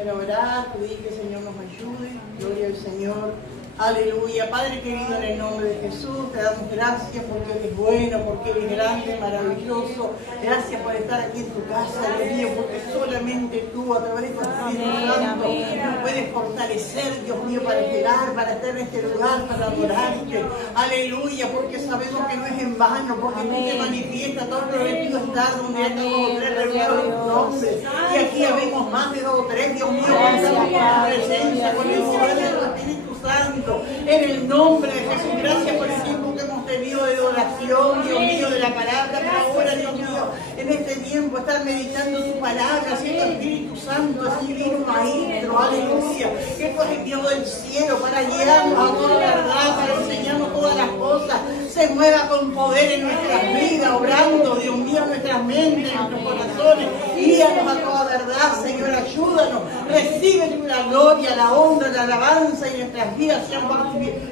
para orar, pedir que el Señor nos ayude. Gloria al Señor. Aleluya. Padre querido, en el nombre de Jesús, te damos gracias porque eres bueno, porque eres grande, maravilloso. Gracias por estar aquí en tu casa, Dios mío, porque solamente tú, a través de tu Espíritu Santo, nos puedes fortalecer, Dios mío, para esperar, para estar en este lugar, para adorarte. Aleluya, porque sabemos que no es en vano, porque tú te manifiestas, todo prometido estar donde hay 2 o 3 reunidos en tu nombre. Y aquí habemos más de 2 o 3, Dios mío, con tu presencia, con el poder de tu Espíritu Santo, en el nombre de Jesús. Gracias por el tiempo que hemos tenido de oración, Dios mío, de la palabra, pero ahora, Dios mío, en este tiempo estar meditando tu palabra, siendo Espíritu Santo, ese divino Maestro, aleluya, que tú has enviado del cielo para guiarnos a toda la verdad, para enseñarnos todas las cosas. Se mueva con poder en nuestras vidas, obrando, Dios mío, en nuestras mentes, en nuestros corazones. Guíanos a toda verdad, Señor, ayúdanos. Recibe tú la gloria, la honra, la alabanza, y nuestras vidas sean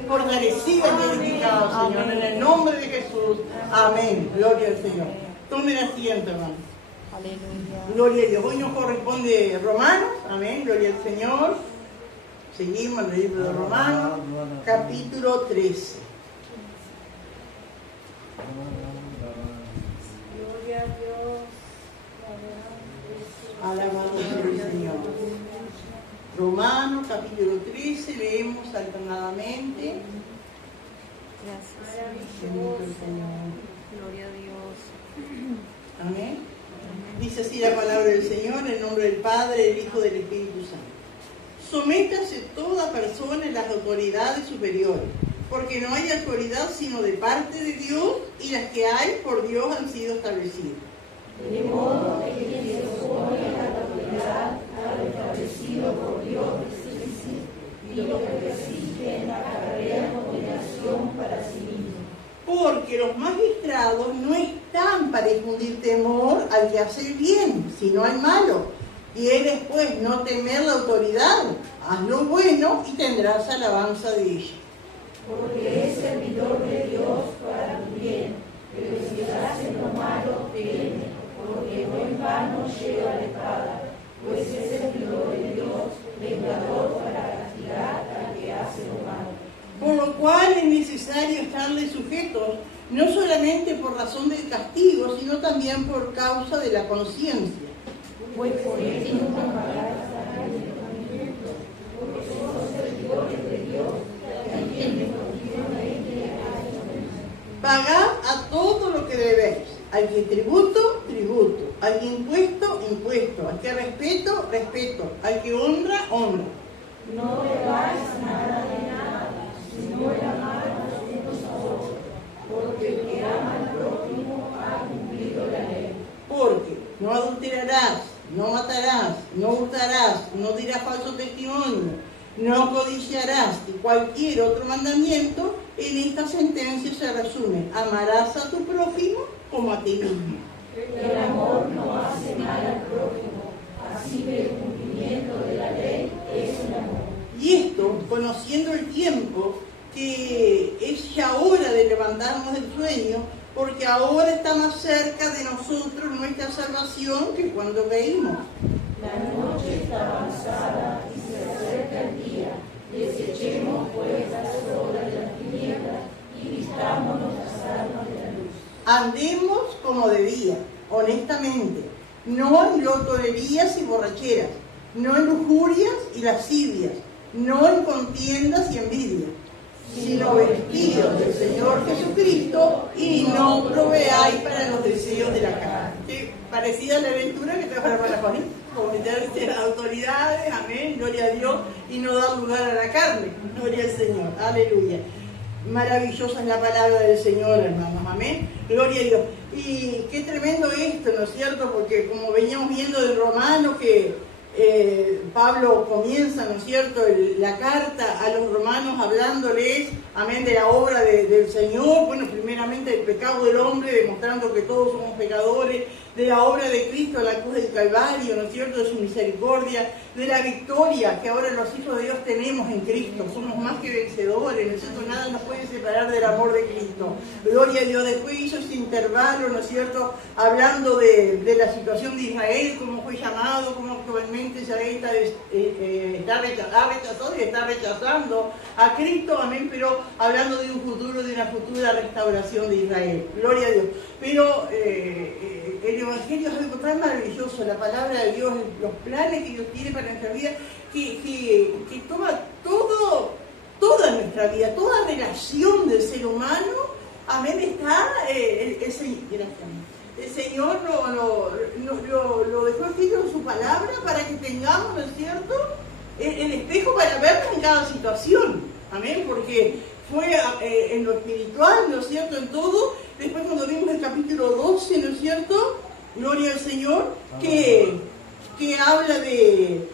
fortalecidas y edificadas, Señor, en el nombre de Jesús. Amén. Gloria al Señor. Tomen asiento, hermano. Aleluya. Gloria a Dios. Hoy nos corresponde Romanos. Amén. Gloria al Señor. Seguimos en el libro de Romanos, capítulo 13. Gloria a Dios. Alabado sea el Señor. Romanos, capítulo 13, leemos alternadamente. Gracias. Bendito el Señor. Gloria a Dios. Amén. Dice así la palabra del Señor, en nombre del Padre, del Hijo y del Espíritu Santo. Sométase toda persona en las autoridades superiores, porque no hay autoridad sino de parte de Dios, y las que hay por Dios han sido establecidas. De modo que quien se opone a la autoridad a lo establecido por Dios resiste, y lo que resiste acarrea condenación para sí mismo. Porque los magistrados no están para infundir temor al que hace el bien, sino al malo. ¿Quieres pues no temer la autoridad? Haz lo bueno y tendrás alabanza de ella. Porque es servidor de Dios para tu bien, pero si haces lo malo, teme, porque no en vano lleva la espada, pues es servidor de Dios, vengador para castigar al que hace lo malo. Por lo cual es necesario estarle sujetos, no solamente por razón del castigo, sino también por causa de la conciencia. Pues por eso no pagarás agradecimiento, porque somos servidores de Dios, también continuamente Pagad a todo lo que debéis. Al que tributo, tributo. Al que impuesto, impuesto. Al que respeto, respeto. Al que honra, honra. no debáis nada de nada, sino el amar a los unos a otros, porque el que ama al prójimo ha cumplido la ley. Porque no adulterarás, no matarás, no hurtarás, no dirás falso testimonio, no codiciarás, y cualquier otro mandamiento. En esta sentencia se resume: amarás a tu prójimo como a ti mismo. El amor no hace mal al prójimo, así que el cumplimiento de la ley es el amor. Y esto, conociendo el tiempo, que es ya hora de levantarnos del sueño, porque ahora está más cerca de nosotros nuestra salvación que cuando veímos. La noche está avanzada y se acerca el día. Desechemos pues las obras de las tinieblas y vistámonos las armas de la luz. Andemos como de día, honestamente, no en glotonerías y borracheras, no en lujurias y lascivias, no en contiendas y envidias, sino vestidos del Señor Jesucristo, y no proveáis para los deseos de la carne. ¿Qué parecida a la lectura que trajo la hermana Juanita? Someterse a las autoridades, amén, gloria a Dios, y no dar lugar a la carne, gloria al Señor, aleluya. Maravillosa es la palabra del Señor, hermanos, amén, gloria a Dios. Y qué tremendo esto, ¿no es cierto? Porque como veníamos viendo del Romano, que Pablo comienza, ¿no es cierto?, la carta a los romanos hablándoles, amén, de la obra del Señor. Bueno, primeramente el pecado del hombre, demostrando que todos somos pecadores, de la obra de Cristo en la cruz del Calvario, ¿no es cierto?, de su misericordia, de la victoria que ahora los hijos de Dios tenemos en Cristo. Somos más que vencedores, ¿no es cierto? Nada nos puede separar del amor de Cristo. Gloria a Dios. Después hizo ese intervalo, ¿no es cierto?, hablando de la situación de Israel, cómo fue llamado, cómo actualmente Israel está rechazado y está rechazando a Cristo, amén, pero hablando de un futuro, de una futura restauración de Israel. Gloria a Dios. Pero el Evangelio es algo tan maravilloso, la palabra de Dios, los planes que Dios tiene para nuestra vida, que toma toda nuestra vida, toda relación del ser humano, amén, está, el Señor lo dejó escrito en su palabra para que tengamos, ¿no es cierto?, el espejo para vernos en cada situación, amén, porque fue en lo espiritual, ¿no es cierto?, en todo. Después cuando vimos el capítulo 12, ¿no es cierto?, gloria al Señor, que habla de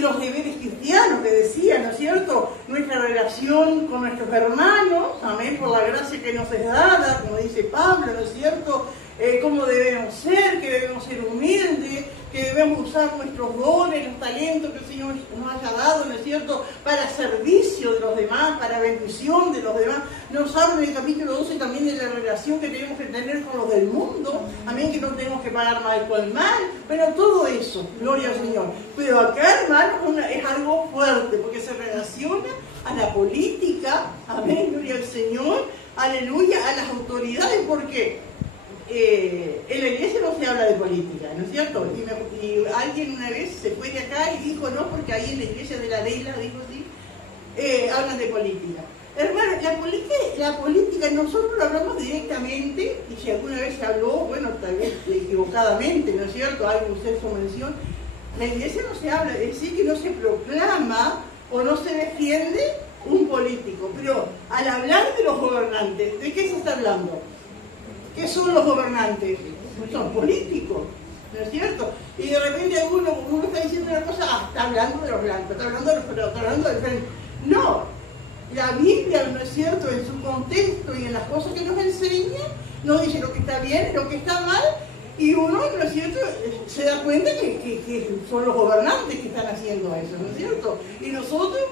los deberes cristianos, que decía, ¿no es cierto?, nuestra relación con nuestros hermanos, amén, por la gracia que nos es dada, como dice Pablo, ¿no es cierto?, cómo debemos ser, que debemos ser humildes, que debemos usar nuestros dones, los talentos que el Señor nos haya dado, ¿no es cierto?, para servicio de los demás, para bendición de los demás. Nos habla en el capítulo 12 también de la relación que tenemos que tener con los del mundo, amén, que no tenemos que pagar mal con mal, pero todo eso, gloria al Señor. Pero acá, hermanos, es algo fuerte, porque se relaciona a la política, amén, gloria al Señor, aleluya, a las autoridades, porque en la iglesia no se habla de política, ¿no es cierto? Y alguien una vez se fue de acá y dijo, no, porque ahí en la iglesia de la Leila, dijo sí, hablan de política. Hermano, la política nosotros lo hablamos directamente, y si alguna vez se habló, bueno, tal vez equivocadamente, ¿no es cierto? Algo usted hizo mención. La iglesia no se habla, es decir, que no se proclama o no se defiende un político, pero al hablar de los gobernantes, ¿de qué se está hablando? ¿Qué son los gobernantes? Son políticos, ¿no es cierto? Y de repente uno está diciendo una cosa, está hablando de los blancos, está hablando de los peruanos, está hablando del frente. No, la Biblia, ¿no es cierto?, en su contexto y en las cosas que nos enseña, nos dice lo que está bien, lo que está mal, y uno, ¿no es cierto?, se da cuenta que son los gobernantes que están haciendo eso, ¿no es cierto? Y nosotros,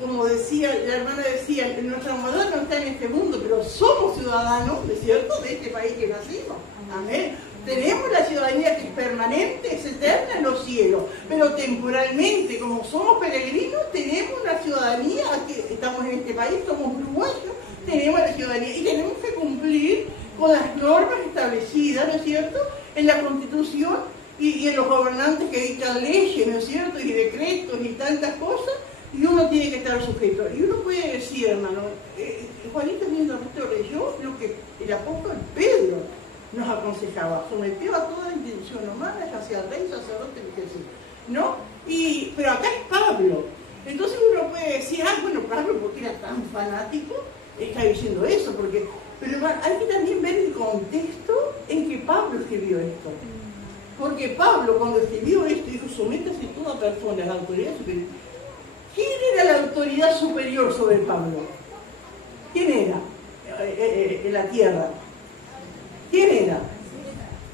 como decía, la hermana decía, nuestra maldad no está en este mundo, pero somos ciudadanos, ¿no es cierto?, de este país que nacimos. Amén. Tenemos la ciudadanía que es permanente, es eterna en los cielos, pero temporalmente, como somos peregrinos, tenemos la ciudadanía, que estamos en este país, somos uruguayos, tenemos la ciudadanía y tenemos que cumplir con las normas establecidas, ¿no es cierto?, en la Constitución y en los gobernantes que dictan leyes, ¿no es cierto?, y decretos y tantas cosas. Y uno tiene que estar sujeto. Y uno puede decir, hermano, Juanita viendo esto leyó lo que el apóstol Pedro nos aconsejaba, sometió a toda intención humana, ya sea rey, sacerdote, lo que sea, ¿no? Pero acá es Pablo. Entonces uno puede decir, bueno, Pablo, porque era tan fanático, está diciendo eso, pero hay que también ver el contexto en que Pablo escribió esto. Porque Pablo, cuando escribió esto, dijo, sométase toda persona a la autoridad superior. ¿Quién era la autoridad superior sobre Pablo? ¿Quién era en la tierra? ¿Quién era?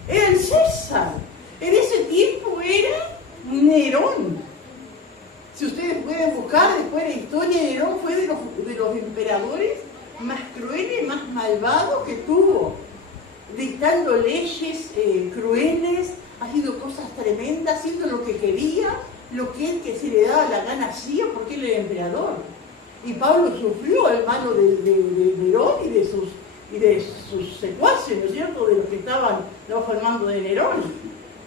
Era el César. En ese tiempo era Nerón. Si ustedes pueden buscar después la historia, Nerón fue de los emperadores más crueles, más malvados que tuvo, dictando leyes crueles, haciendo cosas tremendas, haciendo lo que quería, lo que él que se le daba la gana hacía, porque él era emperador. Y Pablo sufrió al mano de Nerón y de sus secuaces, ¿no es cierto?, de los que estaban bajo el mando de Nerón.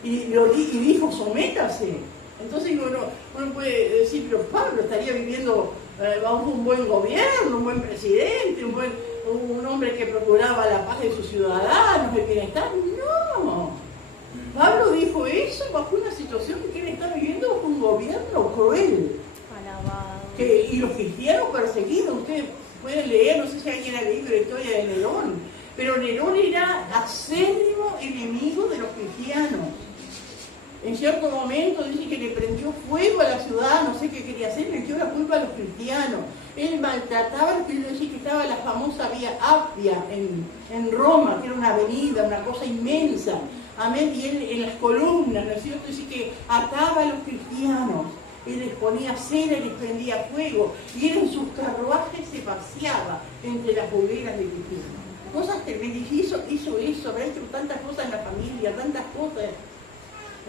Y dijo, sométase. Entonces uno puede decir, pero Pablo estaría viviendo bajo un buen gobierno, un buen presidente, un hombre que procuraba la paz de sus ciudadanos, el bienestar. No. Pablo dijo eso bajo una situación que él está viviendo bajo un gobierno cruel. Alabado. Y los cristianos perseguidos, ustedes pueden leer, no sé si alguien ha leído la historia de Nerón, pero Nerón era acérrimo enemigo de los cristianos. En cierto momento dice que le prendió fuego a la ciudad, no sé qué quería hacer, le echó la culpa a los cristianos. Él maltrataba, él decía que estaba la famosa Vía Appia en Roma, que era una avenida, una cosa inmensa. amén, y él en las columnas, ¿no es cierto? Dice que ataba a los cristianos, él les ponía cera y les prendía fuego, y él en sus carruajes se paseaba entre las hogueras de cristianos. Cosas que me hizo eso, haber hecho tantas cosas en la familia, tantas cosas.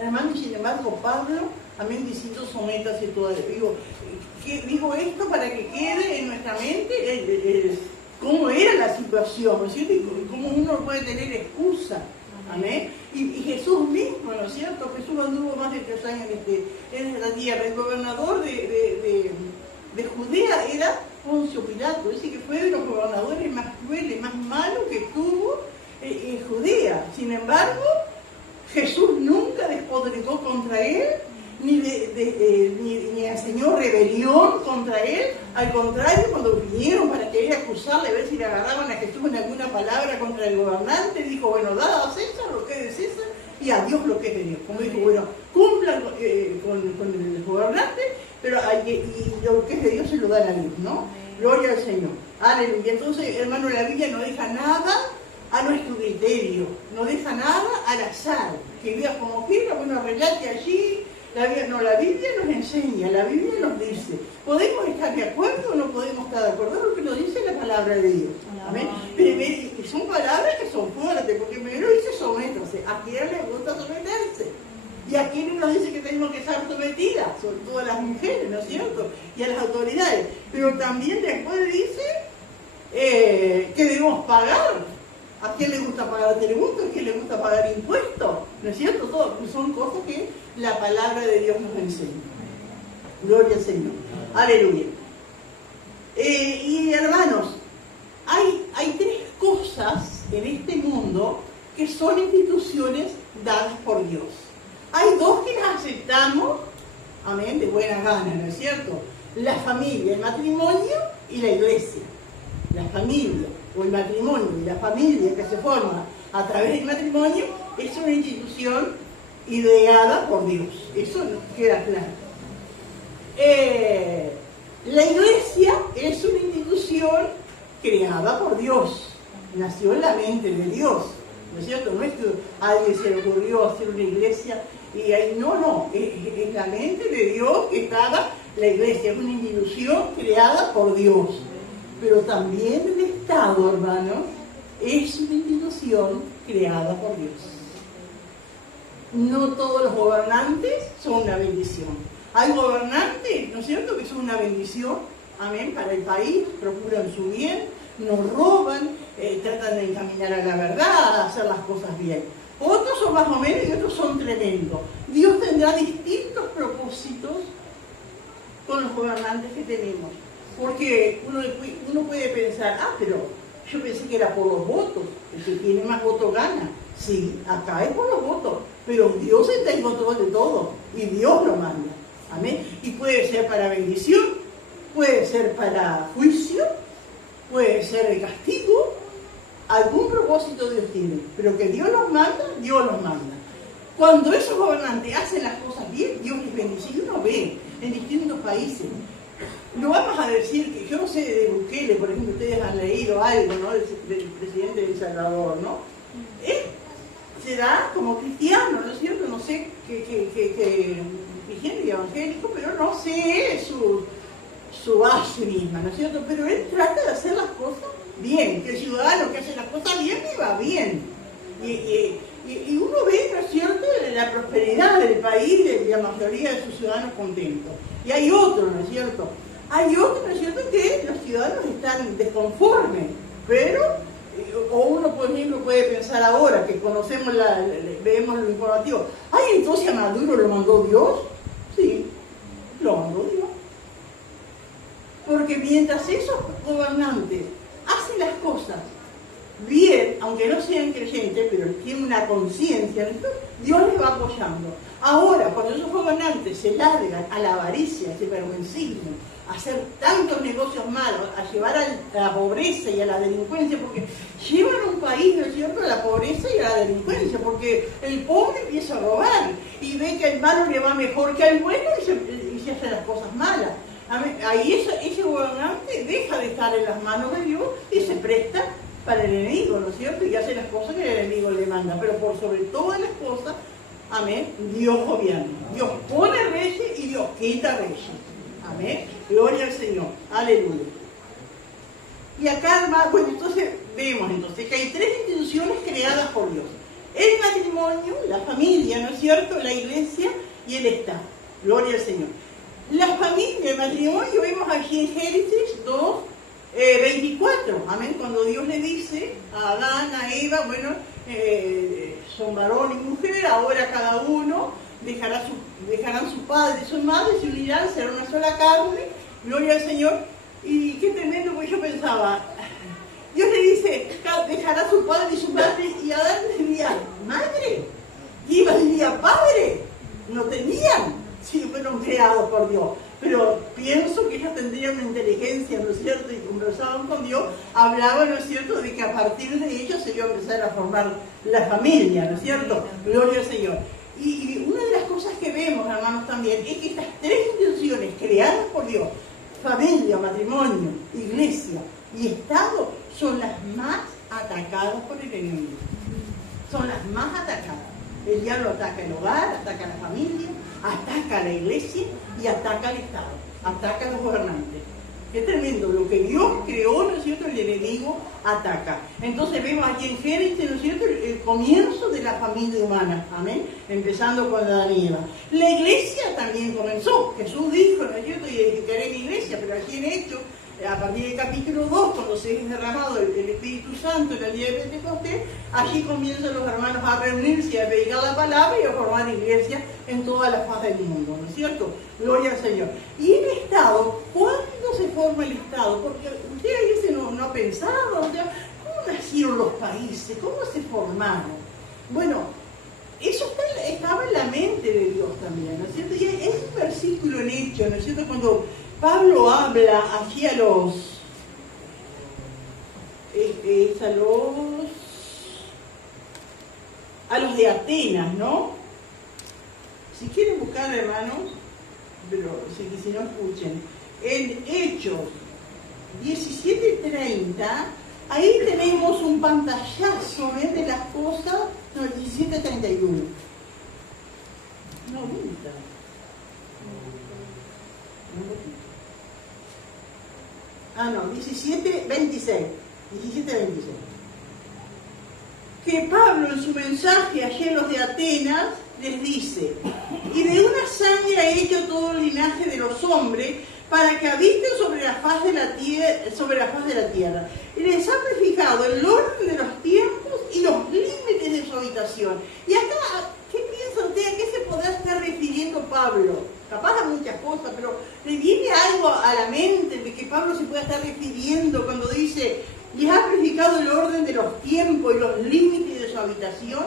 Hermano, y sin embargo, Pablo, amén, diciendo sométase todo. Digo esto para que quede en nuestra mente cómo era la situación, ¿no es cierto? Y cómo uno puede tener excusa. Amén. Y Jesús mismo, ¿no es cierto? Jesús anduvo más de 3 años en esta tierra. El gobernador de Judea era Poncio Pilato. Dice que fue de los gobernadores más crueles, más malos que tuvo Judea. Sin embargo, Jesús nunca despotricó contra él, ni enseñó rebelión contra él. Al contrario, cuando vinieron para querer acusarle, a ver si le agarraban a Jesús en alguna palabra contra el gobernante, dijo, bueno, dad a César lo que es de César y a Dios lo que es de Dios. Como dijo, bueno, cumplan con el gobernante, pero y lo que es de Dios se lo dan a Dios, ¿no? Gloria al Señor. Aleluya. Entonces, hermano, la Biblia no deja nada a nuestro criterio, no deja nada al azar. Que viva como quiera, bueno, relate allí. La Biblia nos enseña, la Biblia nos dice. ¿Podemos estar de acuerdo o no podemos estar de acuerdo? Es lo que nos dice la palabra de Dios. Amén. Pero son palabras que son fuertes, porque primero dice sométase. ¿A quién le gusta someterse? ¿Y a quién nos dice que tenemos que estar sometidas? Sobre todo a las mujeres, ¿no es cierto? Y a las autoridades. Pero también después dice que debemos pagar. ¿A quién le gusta pagar tributo? ¿A quién le gusta pagar impuestos? ¿No es cierto? Todo son cosas que la palabra de Dios nos enseña. Gloria al Señor. Aleluya. Y hermanos, hay 3 cosas en este mundo que son instituciones dadas por Dios. Hay 2 que las aceptamos, amén, de buena gana, ¿no es cierto? La familia, el matrimonio y la iglesia. La familia o el matrimonio y la familia que se forma a través del matrimonio es una institución ideada por Dios. Eso nos queda claro. La iglesia es una institución creada por Dios, nació en la mente de Dios, ¿no es cierto? No es que a alguien se le ocurrió hacer una iglesia y ahí no, es la mente de Dios que estaba la iglesia, es una institución creada por Dios. Pero también el Estado, hermanos, es una institución creada por Dios. No todos los gobernantes son una bendición. Hay gobernantes, ¿no es cierto?, que son una bendición, amén, para el país, procuran su bien, no roban, tratan de encaminar a la verdad, a hacer las cosas bien. Otros son más o menos y otros son tremendos. Dios tendrá distintos propósitos con los gobernantes que tenemos. Porque uno puede pensar, pero yo pensé que era por los votos, el que tiene más votos gana. Sí, acá es por los votos, pero Dios está en control de todo y Dios lo manda. Amén. Y puede ser para bendición, puede ser para juicio, puede ser de castigo. Algún propósito Dios tiene, pero que Dios los manda, Dios los manda. Cuando esos gobernantes hacen las cosas bien, Dios les bendice. Y uno ve en distintos países. No vamos a decir que, yo no sé de Bukele, por ejemplo, ustedes han leído algo, ¿no?, del presidente de El Salvador, ¿no? Él se da como cristiano, ¿no es cierto? No sé qué cristiano y evangélico, pero no sé su base misma, ¿no es cierto? Pero él trata de hacer las cosas bien, que el ciudadano que hace las cosas bien le va bien. Y uno ve, ¿no es cierto?, la prosperidad del país, de la mayoría de sus ciudadanos contentos. Y hay otro, ¿no es cierto? Hay otro, ¿no es cierto?, que los ciudadanos están desconformes, pero, o uno, por ejemplo, puede pensar ahora, que conocemos, vemos lo informativo, entonces a Maduro lo mandó Dios. Sí, lo mandó Dios. Porque mientras esos gobernantes hacen las cosas bien, aunque no sean creyentes, pero tienen una conciencia, Dios les va apoyando. Ahora, cuando esos gobernantes se largan a la avaricia, a ese vergüencismo, a hacer tantos negocios malos, a llevar a la pobreza y a la delincuencia, porque llevan a un país, ¿no es cierto?, a la pobreza y a la delincuencia, porque el pobre empieza a robar y ve que al malo le va mejor que al bueno y se hace las cosas malas. Ahí ese gobernante deja de estar en las manos de Dios y se presta para el enemigo, ¿no es cierto? Y hace las cosas que el enemigo le manda, pero por sobre todas las cosas, amén, Dios gobierna. Dios pone reyes y Dios quita reyes. Amén. Gloria al Señor. Aleluya. Y acá, hermano, bueno, entonces vemos que hay tres instituciones creadas por Dios. El matrimonio, la familia, ¿no es cierto? La iglesia y el Estado. Gloria al Señor. La familia, el matrimonio, vemos aquí en Génesis 2, 24. Amén. Cuando Dios le dice a Adán, a Eva, bueno, son varón y mujer, ahora cada uno dejarán su padre y su madre, se unirán, será una sola carne. Gloria al Señor. Y qué tremendo, porque yo pensaba, Dios le dice, dejará su padre y su madre, y Adán diría, madre, y Eva diría, padre. No tenían, si fueron creados por Dios. Pero pienso que ellos tendrían una inteligencia, ¿no es cierto? Y conversaban con Dios, hablaban, ¿no es cierto?, de que a partir de ellos se iba a empezar a formar la familia, ¿no es cierto? Gloria al Señor. Y una de las cosas que vemos, hermanos, también, es que estas tres instituciones creadas por Dios, familia, matrimonio, iglesia y Estado, son las más atacadas por el enemigo. Son las más atacadas. El diablo ataca el hogar, ataca la familia, ataca a la iglesia y ataca al Estado, ataca a los gobernantes. Qué tremendo, lo que Dios creó, ¿no es cierto?, el enemigo ataca. Entonces vemos aquí en Génesis, ¿no es cierto?, el comienzo de la familia humana, amén, empezando con Adán y Eva. La iglesia también comenzó, Jesús dijo, ¿no es cierto?, y edificaré mi iglesia, pero aquí en Hechos, a partir del capítulo 2, cuando se es derramado el Espíritu Santo en el día de Pentecostés, allí comienzan los hermanos a reunirse, a predicar la palabra y a formar iglesias en toda la faz del mundo, ¿no es cierto? Gloria al Señor. Y el Estado, ¿cuándo se forma el Estado? Porque usted a veces no ha pensado, o sea, ¿cómo nacieron los países? ¿Cómo se formaron? Bueno, eso estaba en la mente de Dios también, ¿no es cierto? Y es un versículo en Hechos, ¿no es cierto?, cuando Pablo habla aquí a los de Atenas, ¿no? Si quieren buscar, hermanos, pero si no escuchen, en Hechos 17:30, ahí tenemos un pantallazo, ¿ven?, de las cosas, no, 17:31. No, nunca. No, 17:26. Que Pablo en su mensaje allí en los de Atenas les dice: y de una sangre ha hecho todo el linaje de los hombres para que habiten sobre la faz de la tierra. Y les ha prefijado el orden de los tiempos y los límites de su habitación. Y acá, ¿qué piensa usted? ¿A qué se podrá estar refiriendo Pablo? Capaz a muchas cosas, pero ¿le viene algo a la mente de que Pablo se pueda estar refiriendo cuando dice: les ha prefijado el orden de los tiempos y los límites de su habitación?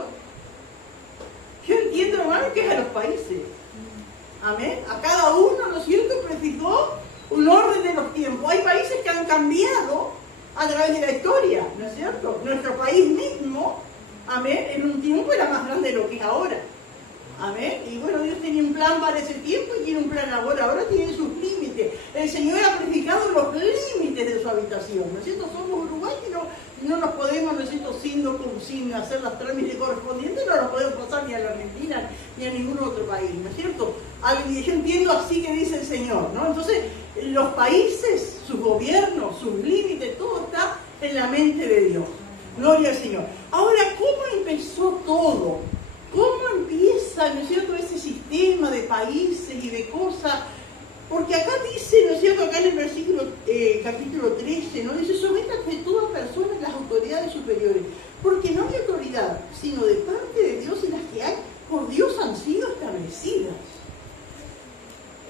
Yo entiendo, hermano, que es a los países. Amén. A cada uno, ¿no es cierto?, prefijó un orden de los tiempos. Hay países que han cambiado a través de la historia, ¿no es cierto? Nuestro país mismo, amén, en un tiempo era más grande de lo que es ahora. Amén. Y bueno, Dios tenía un plan para ese tiempo y tiene un plan ahora. Ahora tiene sus límites. El Señor ha prefijado los límites de su habitación, ¿no es cierto? Somos uruguayos y no nos podemos, ¿no es cierto?, sin hacer las trámites correspondientes, no nos podemos pasar ni a la Argentina ni a ningún otro país, ¿no es cierto? Yo entiendo así que dice el Señor, ¿no? Entonces, los países, sus gobiernos, sus límites, todo está en la mente de Dios. Gloria al Señor. Ahora, ¿cómo empezó todo? ¿Cómo empieza, ¿no es cierto?, ese sistema de países y de cosas? Porque acá dice, ¿no es cierto?, acá en el versículo, capítulo 13, ¿no? Dice: sométanse todas personas las autoridades superiores, porque no hay autoridad, sino de parte de Dios, y las que hay por Dios han sido establecidas.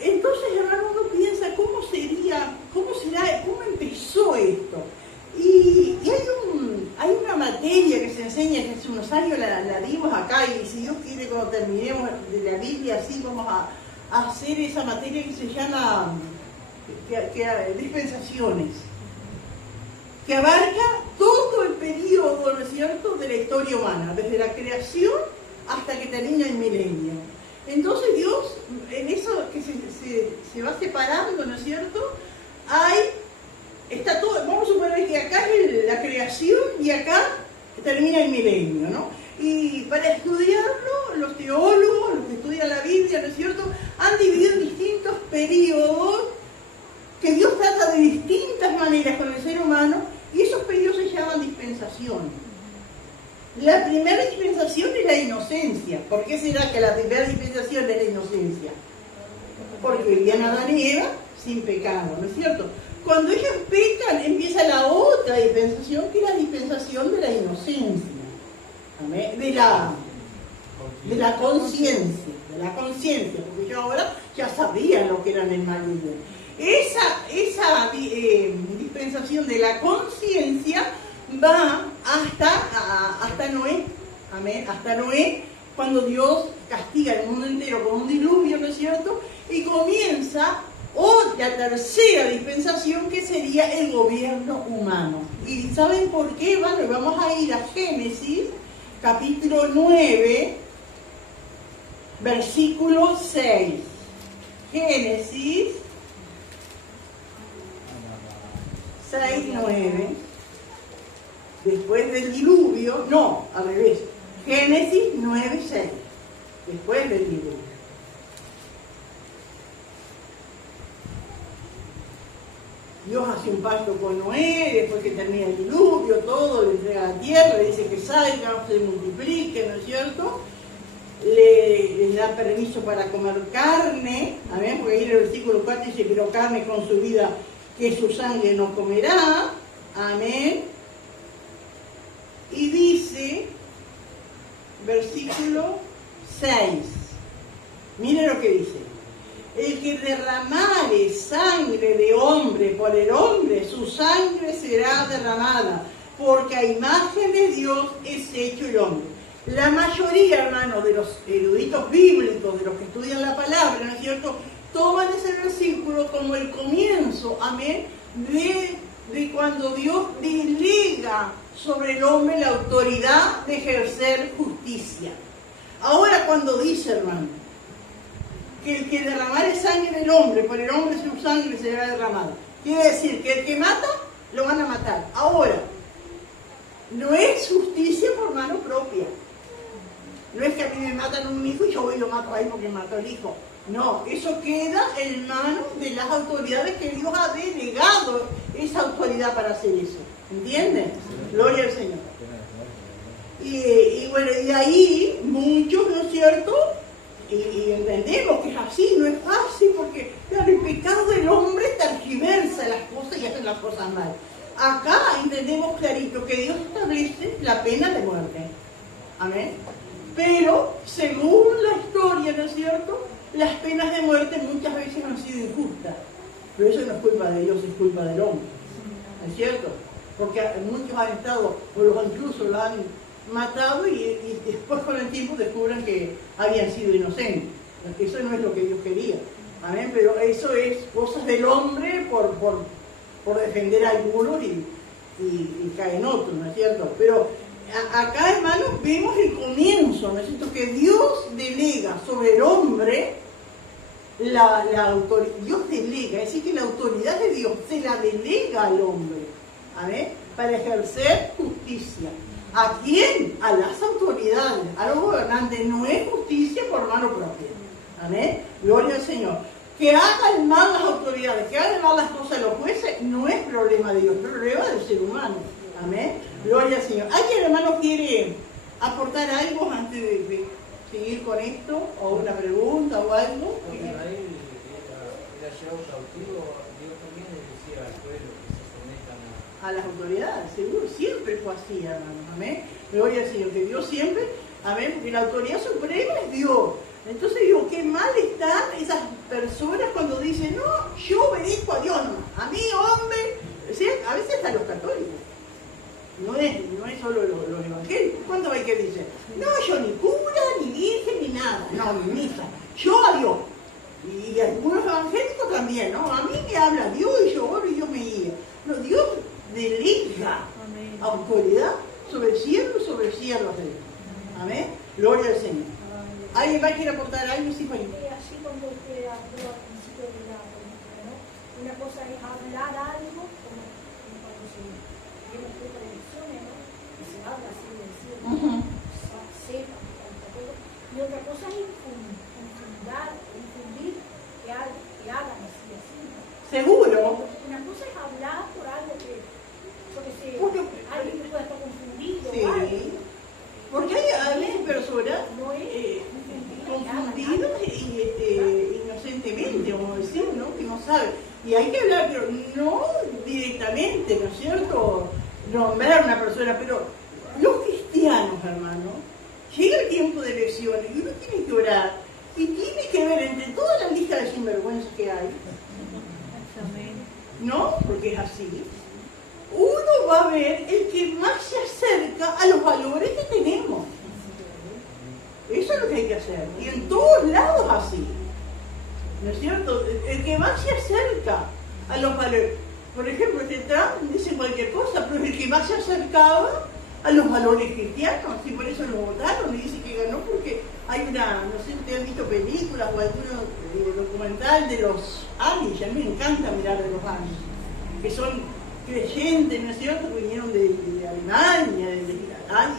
Entonces, hermano, uno piensa, ¿cómo empezó esto? Y hay una materia que se enseña, que hace unos años la dimos acá, y si Dios quiere, cuando terminemos de la Biblia, así vamos a hacer esa materia que se llama dispensaciones, que abarca todo el periodo, ¿no es cierto?, de la historia humana, desde la creación hasta que termina el milenio. Entonces Dios, en eso que se va separando, ¿no es cierto?, está todo, vamos a suponer que acá es la creación y acá termina el milenio, ¿no? Y para estudiarlo, los teólogos, los que estudian la Biblia, ¿no es cierto?, han dividido en distintos periodos que Dios trata de distintas maneras con el ser humano, y esos periodos se llaman dispensaciones. La primera dispensación es la inocencia. ¿Por qué será que la primera dispensación es la inocencia? Porque vivían Adán y Eva sin pecado, ¿no es cierto? Cuando ellos pecan, empieza la otra dispensación, que es la dispensación de la inocencia. ¿Amén? De la conciencia, porque yo ahora ya sabía lo que eran el mal y el bien. Esa dispensación de la conciencia va hasta Noé. Amén. Hasta Noé, cuando Dios castiga el mundo entero con un diluvio, ¿no es cierto? Y comienza la tercera dispensación, que sería el gobierno humano. ¿Y saben por qué? Bueno, vamos a ir a Génesis, capítulo 9, versículo 6. Génesis 6:9. Después del diluvio, no, al revés. Génesis 9:6. Después del diluvio. Dios hace un pacto con Noé, después que termina el diluvio, todo, le entrega la tierra, le dice que salgan, se multipliquen, ¿no es cierto? Les da permiso para comer carne, amén, porque ahí en el versículo 4 dice que no carne con su vida, que su sangre no comerá, amén. Y dice, versículo 6, mire lo que dice: el que derramare sangre de hombre por el hombre, su sangre será derramada, porque a imagen de Dios es hecho el hombre. La mayoría, hermanos, de los eruditos bíblicos, de los que estudian la palabra, ¿no es cierto?, toman ese versículo como el comienzo, amén, de cuando Dios delega sobre el hombre la autoridad de ejercer justicia. Ahora, cuando dice, hermano, que el que derramare sangre del hombre, por el hombre su sangre será derramada, quiere decir que el que mata, lo van a matar. Ahora, no es justicia por mano propia. No es que a mí me matan un hijo y yo voy y lo mato ahí porque mató al hijo. No, eso queda en manos de las autoridades que Dios ha delegado esa autoridad para hacer eso. ¿Entienden? Gloria al Señor. Y bueno, y ahí muchos, ¿no es cierto?, y entendemos que es así, no es fácil, porque claro, el pecado del hombre tergiversa las cosas y hace las cosas mal. Acá entendemos clarito que Dios establece la pena de muerte. Amén. Pero, según la historia, ¿no es cierto?, las penas de muerte muchas veces han sido injustas. Pero eso no es culpa de Dios, es culpa del hombre. ¿No es cierto? Porque muchos han estado, o los incluso lo han matado y después con el tiempo descubren que habían sido inocentes. Eso no es lo que Dios quería. Amén. Pero eso es cosas del hombre por defender a algunos y caen otros, ¿no es cierto? Pero acá, hermanos, vemos el comienzo, ¿no es cierto?, que Dios delega sobre el hombre la autoridad. Dios delega, es decir, que la autoridad de Dios se la delega al hombre, ¿amén?, para ejercer justicia. ¿A quién? A las autoridades, a los gobernantes. No es justicia por mano propia. Amén. Gloria al Señor. Que hagan mal las autoridades, que hagan mal las cosas los jueces, no es problema de Dios, es problema del ser humano. Amén. Gloria al Señor. ¿Alguien, hermano, quiere aportar algo antes de seguir con esto? ¿O una pregunta o algo? Israel era llevado cautivo, Dios también le decía al pueblo que se sometan a las autoridades, seguro, siempre fue así, hermanos, amén. Gloria al Señor, que Dios siempre, amén, porque la autoridad suprema es Dios. Entonces digo, qué mal están esas personas cuando dicen, no, yo obedezco a Dios, no, a mí, hombre, ¿sí? A veces hasta los católicos, no es solo los evangélicos. ¿Cuánto hay que dicen? No, yo ni cura, ni virgen, ni nada, no, ni misa, yo a Dios. Y algunos evangélicos también, ¿no? A mí me habla Dios y yo oro y Dios me guía. No, Dios delega autoridad sobre el cielo y sobre el cielo. Amén. Gloria al Señor. ¿Alguien más quiere aportar algo? Sí, Juan. Así como usted habló al principio de la política, ¿no? Una cosa es hablar algo, como cuando se tiene elecciones, ¿no? Seguro. Una cosa es hablar por algo que Porque- alguien que pueda estar confundido. Sí. o algo. Porque hay veces personas No es confundidas inocentemente, vamos a decir, ¿no? Que no saben. Y hay que hablar, pero no directamente, ¿no es cierto? Nombrar a una persona, pero los cristianos, hermano, llega el tiempo de elecciones y uno tiene que orar y tiene que ver entre toda la lista de sinvergüenzas que hay, ¿no? Porque es así. Uno va a ver el que más se acerca a los valores que tenemos. Eso es lo que hay que hacer. Y en todos lados así. ¿No es cierto? El que más se acerca a los valores. Por ejemplo, este Trump dice cualquier cosa, pero es el que más se acercaba a los valores cristianos. Y por eso lo votaron y dice que ganó porque hay una, no sé si ustedes han visto películas o algún documental de los Amish. A mí me encanta mirar de los Amish, que son creyentes, ¿no es cierto? Que vinieron de Alemania,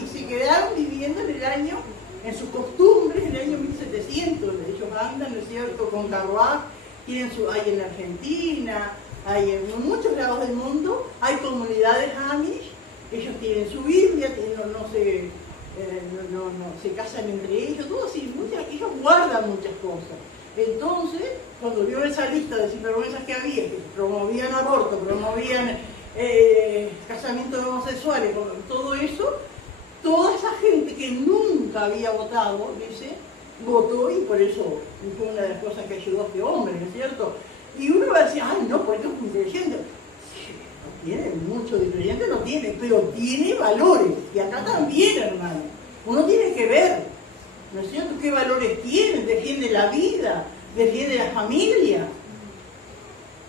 y se quedaron viviendo en sus costumbres, en el año 1700. Ellos andan, ¿no es cierto?, con carruaje, hay en Argentina, hay en muchos lados del mundo, hay comunidades Amish, ellos tienen su Biblia, no se casan entre ellos, todo así, ellos guardan muchas cosas. Entonces, cuando vio esa lista de sinvergüenzas que había, que promovían aborto, promovían casamientos homosexuales, todo eso, toda esa gente que nunca había votado, dice, votó y por eso fue una de las cosas que ayudó a este hombre, ¿no es cierto? Y uno va a decir, ay, no, porque es un creyente. No tiene mucho de creyente, no tiene, pero tiene valores. Y acá también, hermano. Uno tiene que ver, ¿no es cierto?, qué valores tiene, defiende la vida, defiende la familia.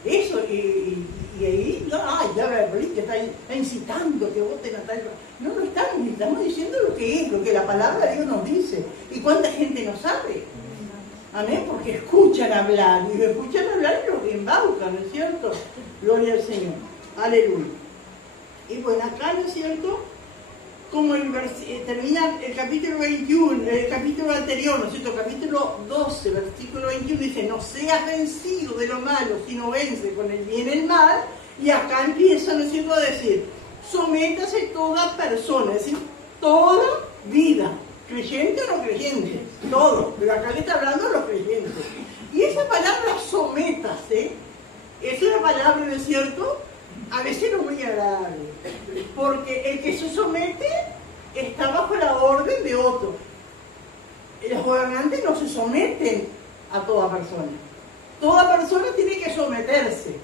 Eso, y ahí, ya la política está incitando que voten a tal. No, estamos diciendo lo que es, lo que la palabra de Dios nos dice. ¿Y cuánta gente no sabe? Amén, porque escuchan hablar, y escuchan hablar y los embaucan, ¿no es cierto? Gloria al Señor. Aleluya. Y bueno, acá, ¿no es cierto?, como termina el capítulo 21, el capítulo anterior, ¿no es cierto?, capítulo 12, versículo 21, dice, no seas vencido de lo malo, sino vence con el bien el mal. Y acá empieza, ¿no es cierto?, a decir, sométase toda persona, es decir, toda vida, creyente o no creyente, todo, pero acá le está hablando a los creyentes. Y esa palabra sométase es una palabra, ¿no es cierto?, a veces no muy agradable, porque el que se somete está bajo la orden de otro. Los gobernantes no se someten a toda persona. Toda persona tiene que someterse.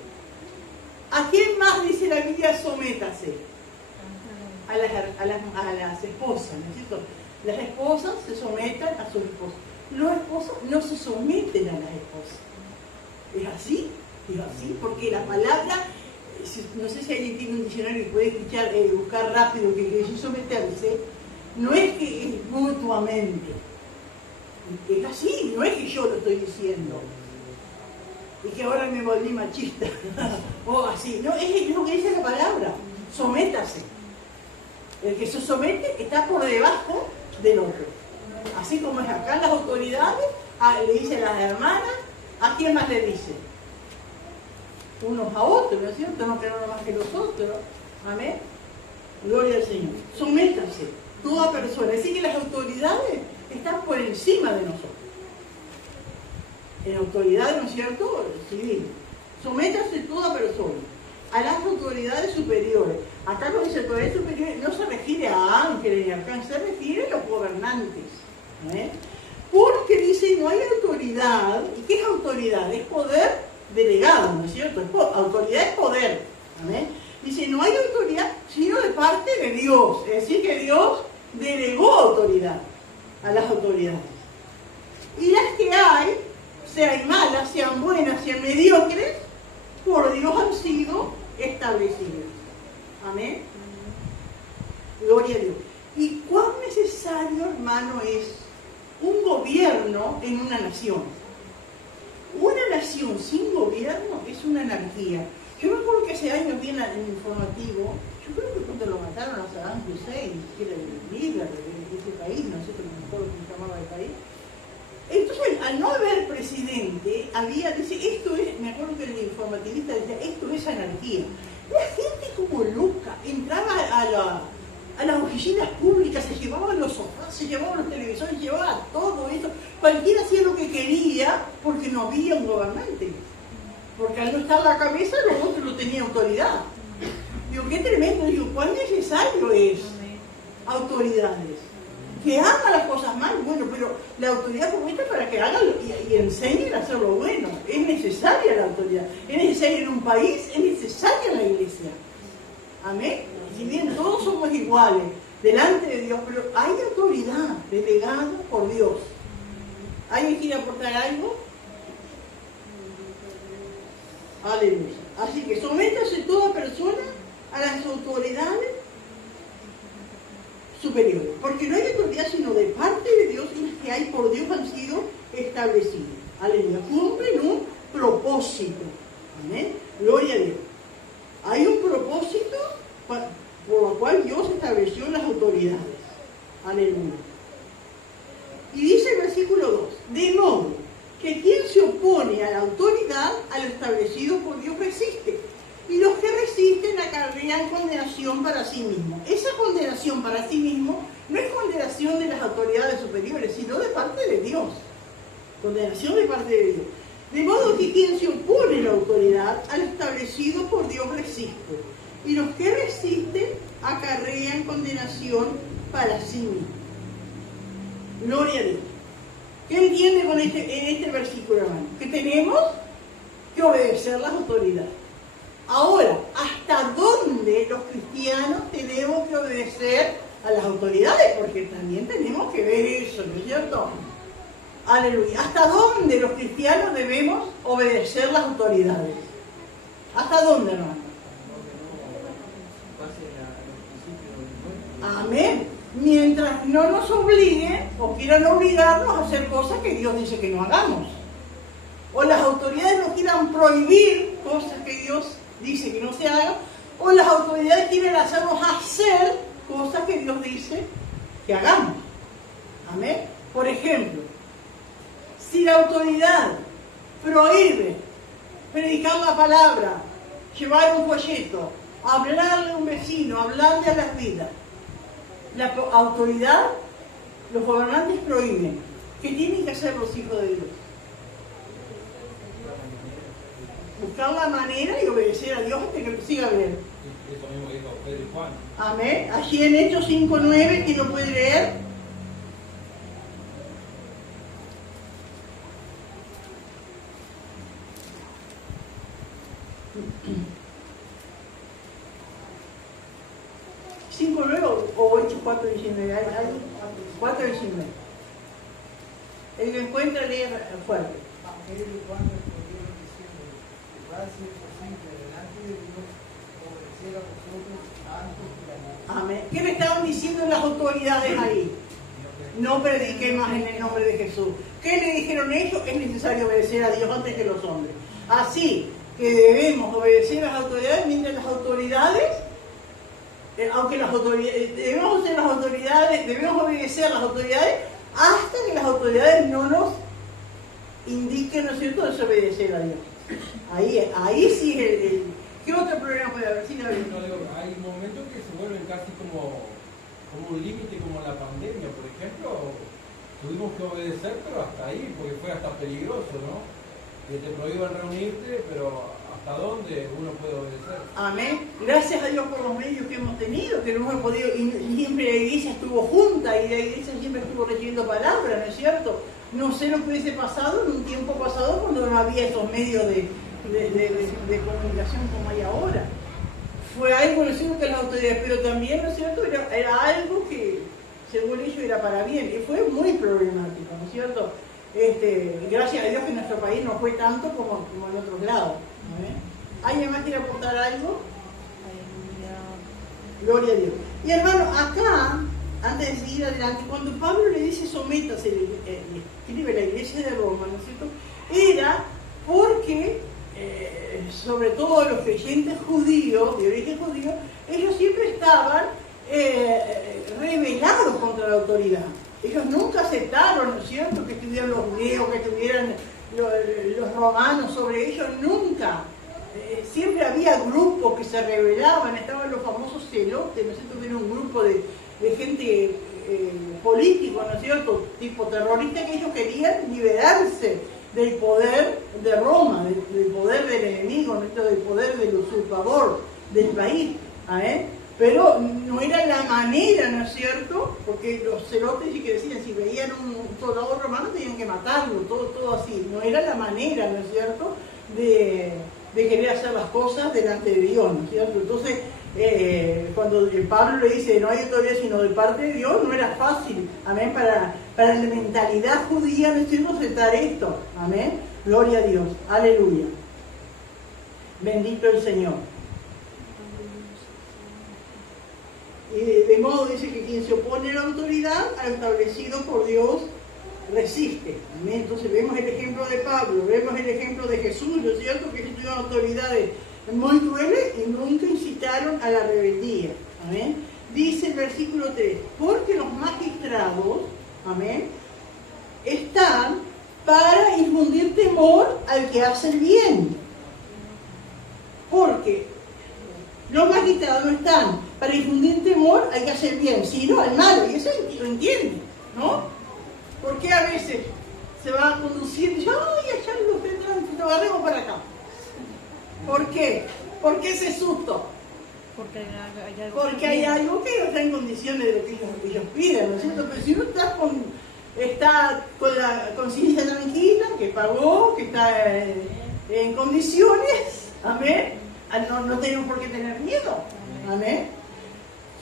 ¿A quién más dice la Biblia sométase? A las esposas, ¿no es cierto? Las esposas se sometan a sus esposos. Los esposos no se someten a las esposas. ¿Es así? Es así, porque la palabra, no sé si alguien tiene un diccionario y puede escuchar, buscar rápido que quiere decir someterse, no es que es mutuamente. Es así, no es que yo lo estoy diciendo. Y que ahora me volví machista. O así. No, es lo que dice la palabra. Sométase. El que se somete está por debajo del otro. Así como es acá las autoridades, le dicen las hermanas, ¿a quién más le dicen? Unos a otros, ¿no es cierto? No queremos más que los otros. Amén. Gloria al Señor. Sométase, toda persona. Así que las autoridades están por encima de nosotros. En autoridad, ¿no es cierto?, civil. Sométase toda persona a las autoridades superiores. Acá cuando dice autoridades superiores no se refiere a ángeles ni a arcángeles, se refiere a los gobernantes. Porque dice, no hay autoridad. ¿Y qué es autoridad? Es poder delegado, ¿no es cierto? Autoridad es poder. ¿Amén? Dice, no hay autoridad sino de parte de Dios. Es decir, que Dios delegó autoridad a las autoridades. Y las que hay, sean malas, sean buenas, sean mediocres, por Dios han sido establecidas. Amén. Gloria a Dios. ¿Y cuán necesario, hermano, es un gobierno en una nación? Una nación sin gobierno es una anarquía. Yo me acuerdo que hace años vi en el informativo, yo creo que cuando lo mataron a Saddam Hussein, que era el líder de ese país, no sé cómo se llamaba el país. Entonces, al no haber presidente, dice, esto es, me acuerdo que en el normativistas decían, esto es anarquía. La gente como loca entraba a las oficinas públicas, se llevaban los sofás, se llevaban los televisores, se llevaba todo eso. Cualquiera hacía lo que quería porque no había un gobernante. Porque al no estar la cabeza, los otros no tenían autoridad. Digo, qué tremendo. Digo, ¿cuán necesario es autoridades? Que hagan las cosas mal, bueno, pero la autoridad como esta para que hagan y enseñen a hacer lo bueno. Es necesaria la autoridad. Es necesaria en un país, es necesaria en la iglesia. Amén. Si bien todos somos iguales delante de Dios, pero hay autoridad delegada por Dios. ¿Alguien quiere aportar algo? Aleluya. Así que sométase toda persona a las autoridades superiores, porque no hay autoridad sino de parte de Dios, y las que hay por Dios han sido establecidas. Aleluya. Cumplen un propósito. Amén. Gloria a Dios. Hay un propósito por lo cual Dios estableció las autoridades. Aleluya. Y dice el versículo 2, de modo que quien se opone a la autoridad, a lo establecido por Dios resiste. Y los que resisten acarrean condenación para sí mismos. Esa condenación para sí mismo no es condenación de las autoridades superiores, sino de parte de Dios. Condenación de parte de Dios. De modo que quien se opone a la autoridad, a lo establecido por Dios resiste. Y los que resisten acarrean condenación para sí mismos. Gloria a Dios. ¿Qué entiende con en este versículo, hermano? Que tenemos que obedecer las autoridades. Ahora, ¿hasta dónde los cristianos tenemos que obedecer a las autoridades? Porque también tenemos que ver eso, ¿no es cierto? Aleluya. ¿Hasta dónde los cristianos debemos obedecer las autoridades? ¿Hasta dónde, hermano? Amén. Mientras no nos obliguen o quieran obligarnos a hacer cosas que Dios dice que no hagamos. O las autoridades nos quieran prohibir cosas que Dios dice que no se hagan, o las autoridades quieren hacernos hacer cosas que Dios dice que hagamos. Amén. Por ejemplo, si la autoridad prohíbe predicar la palabra, llevar un folleto, hablarle a un vecino, hablarle a las vidas, la autoridad, los gobernantes prohíben. ¿Qué tienen que hacer los hijos de Dios? Buscar la manera y obedecer a Dios hasta que lo siga bien. Eso mismo dijo Pedro y Juan. Amén. Allí en Hechos 5:9, ¿quién lo puede leer? ¿O Hechos 4:19? 4:19. El que encuentra lee fuerte. Pedro y Juan respondieron diciendo, va a ser posible delante de Dios obedecer a vosotros antes que a nadie. Amén. ¿Qué me estaban diciendo las autoridades ahí? No prediqué más en el nombre de Jesús. ¿Qué le dijeron ellos? Es necesario obedecer a Dios antes que los hombres. Así que debemos obedecer a las autoridades mientras las autoridades, aunque las autoridades, debemos obedecer a las autoridades hasta que las autoridades no nos indiquen, ¿no es cierto?, desobedecer a Dios. Ahí sí es ¿qué otro problema puede haber? Sí, No, digo, hay momentos que se vuelven casi como un límite, como la pandemia, por ejemplo. Tuvimos que obedecer, pero hasta ahí, porque fue hasta peligroso, ¿no? Que te prohíban reunirte, pero ¿hasta dónde uno puede obedecer? Amén. Gracias a Dios por los medios que hemos tenido, que no hemos podido, y siempre la iglesia estuvo junta y la iglesia siempre estuvo recibiendo palabras, ¿no es cierto? No sé lo que hubiese pasado en un tiempo pasado cuando no había esos medios de comunicación como hay ahora. Fue algo, ¿no es cierto?, que las autoridades, pero también, ¿no es cierto?, era algo que según ellos era para bien, y fue muy problemático, ¿no es cierto? Gracias a Dios que en nuestro país no fue tanto como en otros lados. ¿Alguien más quiere aportar algo? Gloria a Dios. Y hermano, acá, antes de seguir adelante, cuando Pablo le dice sométase, escribe la iglesia de Roma, ¿no es cierto?, era porque, sobre todo los creyentes judíos, de origen judío, ellos siempre estaban rebelados contra la autoridad. Ellos nunca aceptaron, ¿no es cierto?, que estuvieran los griegos, que estuvieran los romanos sobre ellos, nunca. siempre había grupos que se rebelaban, estaban los famosos celotes, ¿no es cierto? Era un grupo de gente político, ¿no es cierto? Tipo terrorista, que ellos querían liberarse del poder de Roma, del poder del enemigo, ¿no es cierto? Del poder del usurpador del país, ¿eh? Pero no era la manera, ¿no es cierto? Porque los celotes sí que decían, si veían un soldado romano tenían que matarlo, todo así. No era la manera, ¿no es cierto?, de querer hacer las cosas delante de Dios, ¿no es cierto? Entonces, cuando Pablo le dice, no hay autoridad sino de parte de Dios, no era fácil, amén, para la mentalidad judía, ¿no es cierto?, aceptar esto, amén. Gloria a Dios, aleluya. Bendito el Señor. De modo, dice, que quien se opone a la autoridad, al establecido por Dios, resiste. ¿Amén? Entonces vemos el ejemplo de Pablo, vemos el ejemplo de Jesús, ¿no es cierto?, que ellos tuvieron autoridades muy crueles y nunca incitaron a la rebeldía. ¿Amén? Dice el versículo 3, porque los magistrados, amén, están para infundir temor al que hace el bien. Porque los magistrados no están para infundir temor al que hace el bien, sino al malo, y eso lo entiende, ¿no? Porque a veces se va conduciendo y dice, ¡ay, allá lo tendrán, lo agarremos para acá! ¿Por qué? ¿Por qué ese susto? Porque hay algo que no está en condiciones de lo que ellos piden, ¿no es cierto? Pero si uno está con la conciencia tranquila, que pagó, que está en condiciones, amén, no tenemos por qué tener miedo, amén.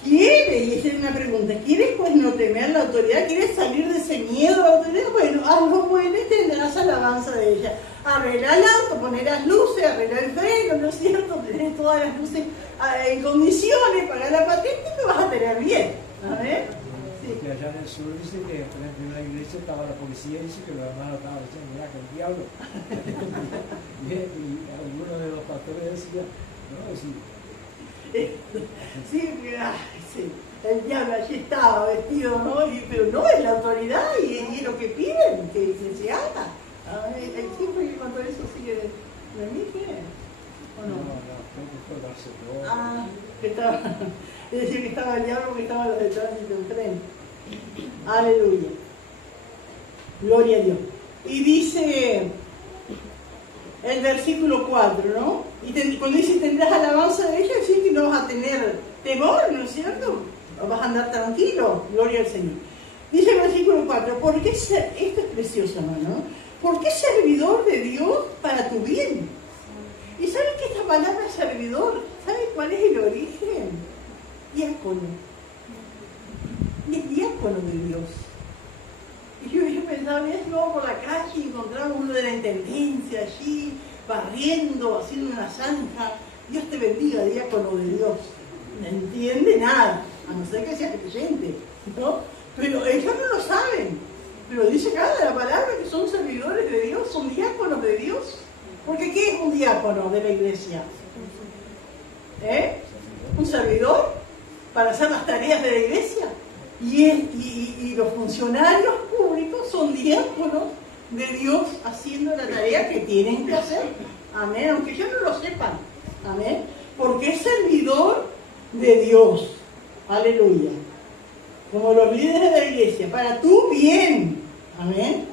¿Quieres? Y esa es una pregunta. ¿Quieres pues no temer la autoridad? ¿Quieres salir de ese miedo a la autoridad? Bueno, algo bueno y tendrás alabanza de ella. Arreglar el auto, poner las luces, arreglar el freno, ¿no es cierto? Tener todas las luces en condiciones, pagar la patente y lo vas a tener bien. A ver. Sí. Y allá en el sur dice que, por ejemplo, en una iglesia estaba la policía y dice que los hermanos estaban diciendo, mira, que el diablo. y algunos de los pastores decían, no, sí, sí, el diablo allí estaba vestido, ¿no? Pero no, es la autoridad y es lo que piden, que se haga. Siempre que cuando eso sigue de mí, ¿qué? ¿O no? Que estaba, es decir, que estaba el diablo, que estaba los de tránsito en tren. Aleluya. Gloria a Dios. Y dice el versículo 4, ¿no? Y cuando dice tendrás alabanza de ella, sí que no vas a tener temor, ¿no es cierto? Vas a andar tranquilo, gloria al Señor. Dice el versículo 4, ¿por qué esto es precioso, hermano? ¿Por qué servidor de Dios para tu bien? ¿Y saben que esta palabra servidor, ¿saben cuál es el origen? Diácono. Y es diácono de Dios. Y yo pensaba, mira, si vamos por la calle y encontramos uno de la intendencia allí, barriendo, haciendo una zanja, Dios te bendiga, diácono de Dios. No entiende nada, a no ser que sea creyente, ¿no? Pero ellos no lo saben. Pero dice cada la palabra que son servidores de Dios, son diáconos de Dios. Porque ¿qué es un diácono de la iglesia? ¿Un servidor para hacer las tareas de la iglesia? Y los funcionarios públicos son diáconos de Dios haciendo la tarea que tienen que hacer. Amén, aunque ellos no lo sepan. Amén, porque es servidor de Dios. Aleluya. Como los líderes de la iglesia, para tu bien. Amén.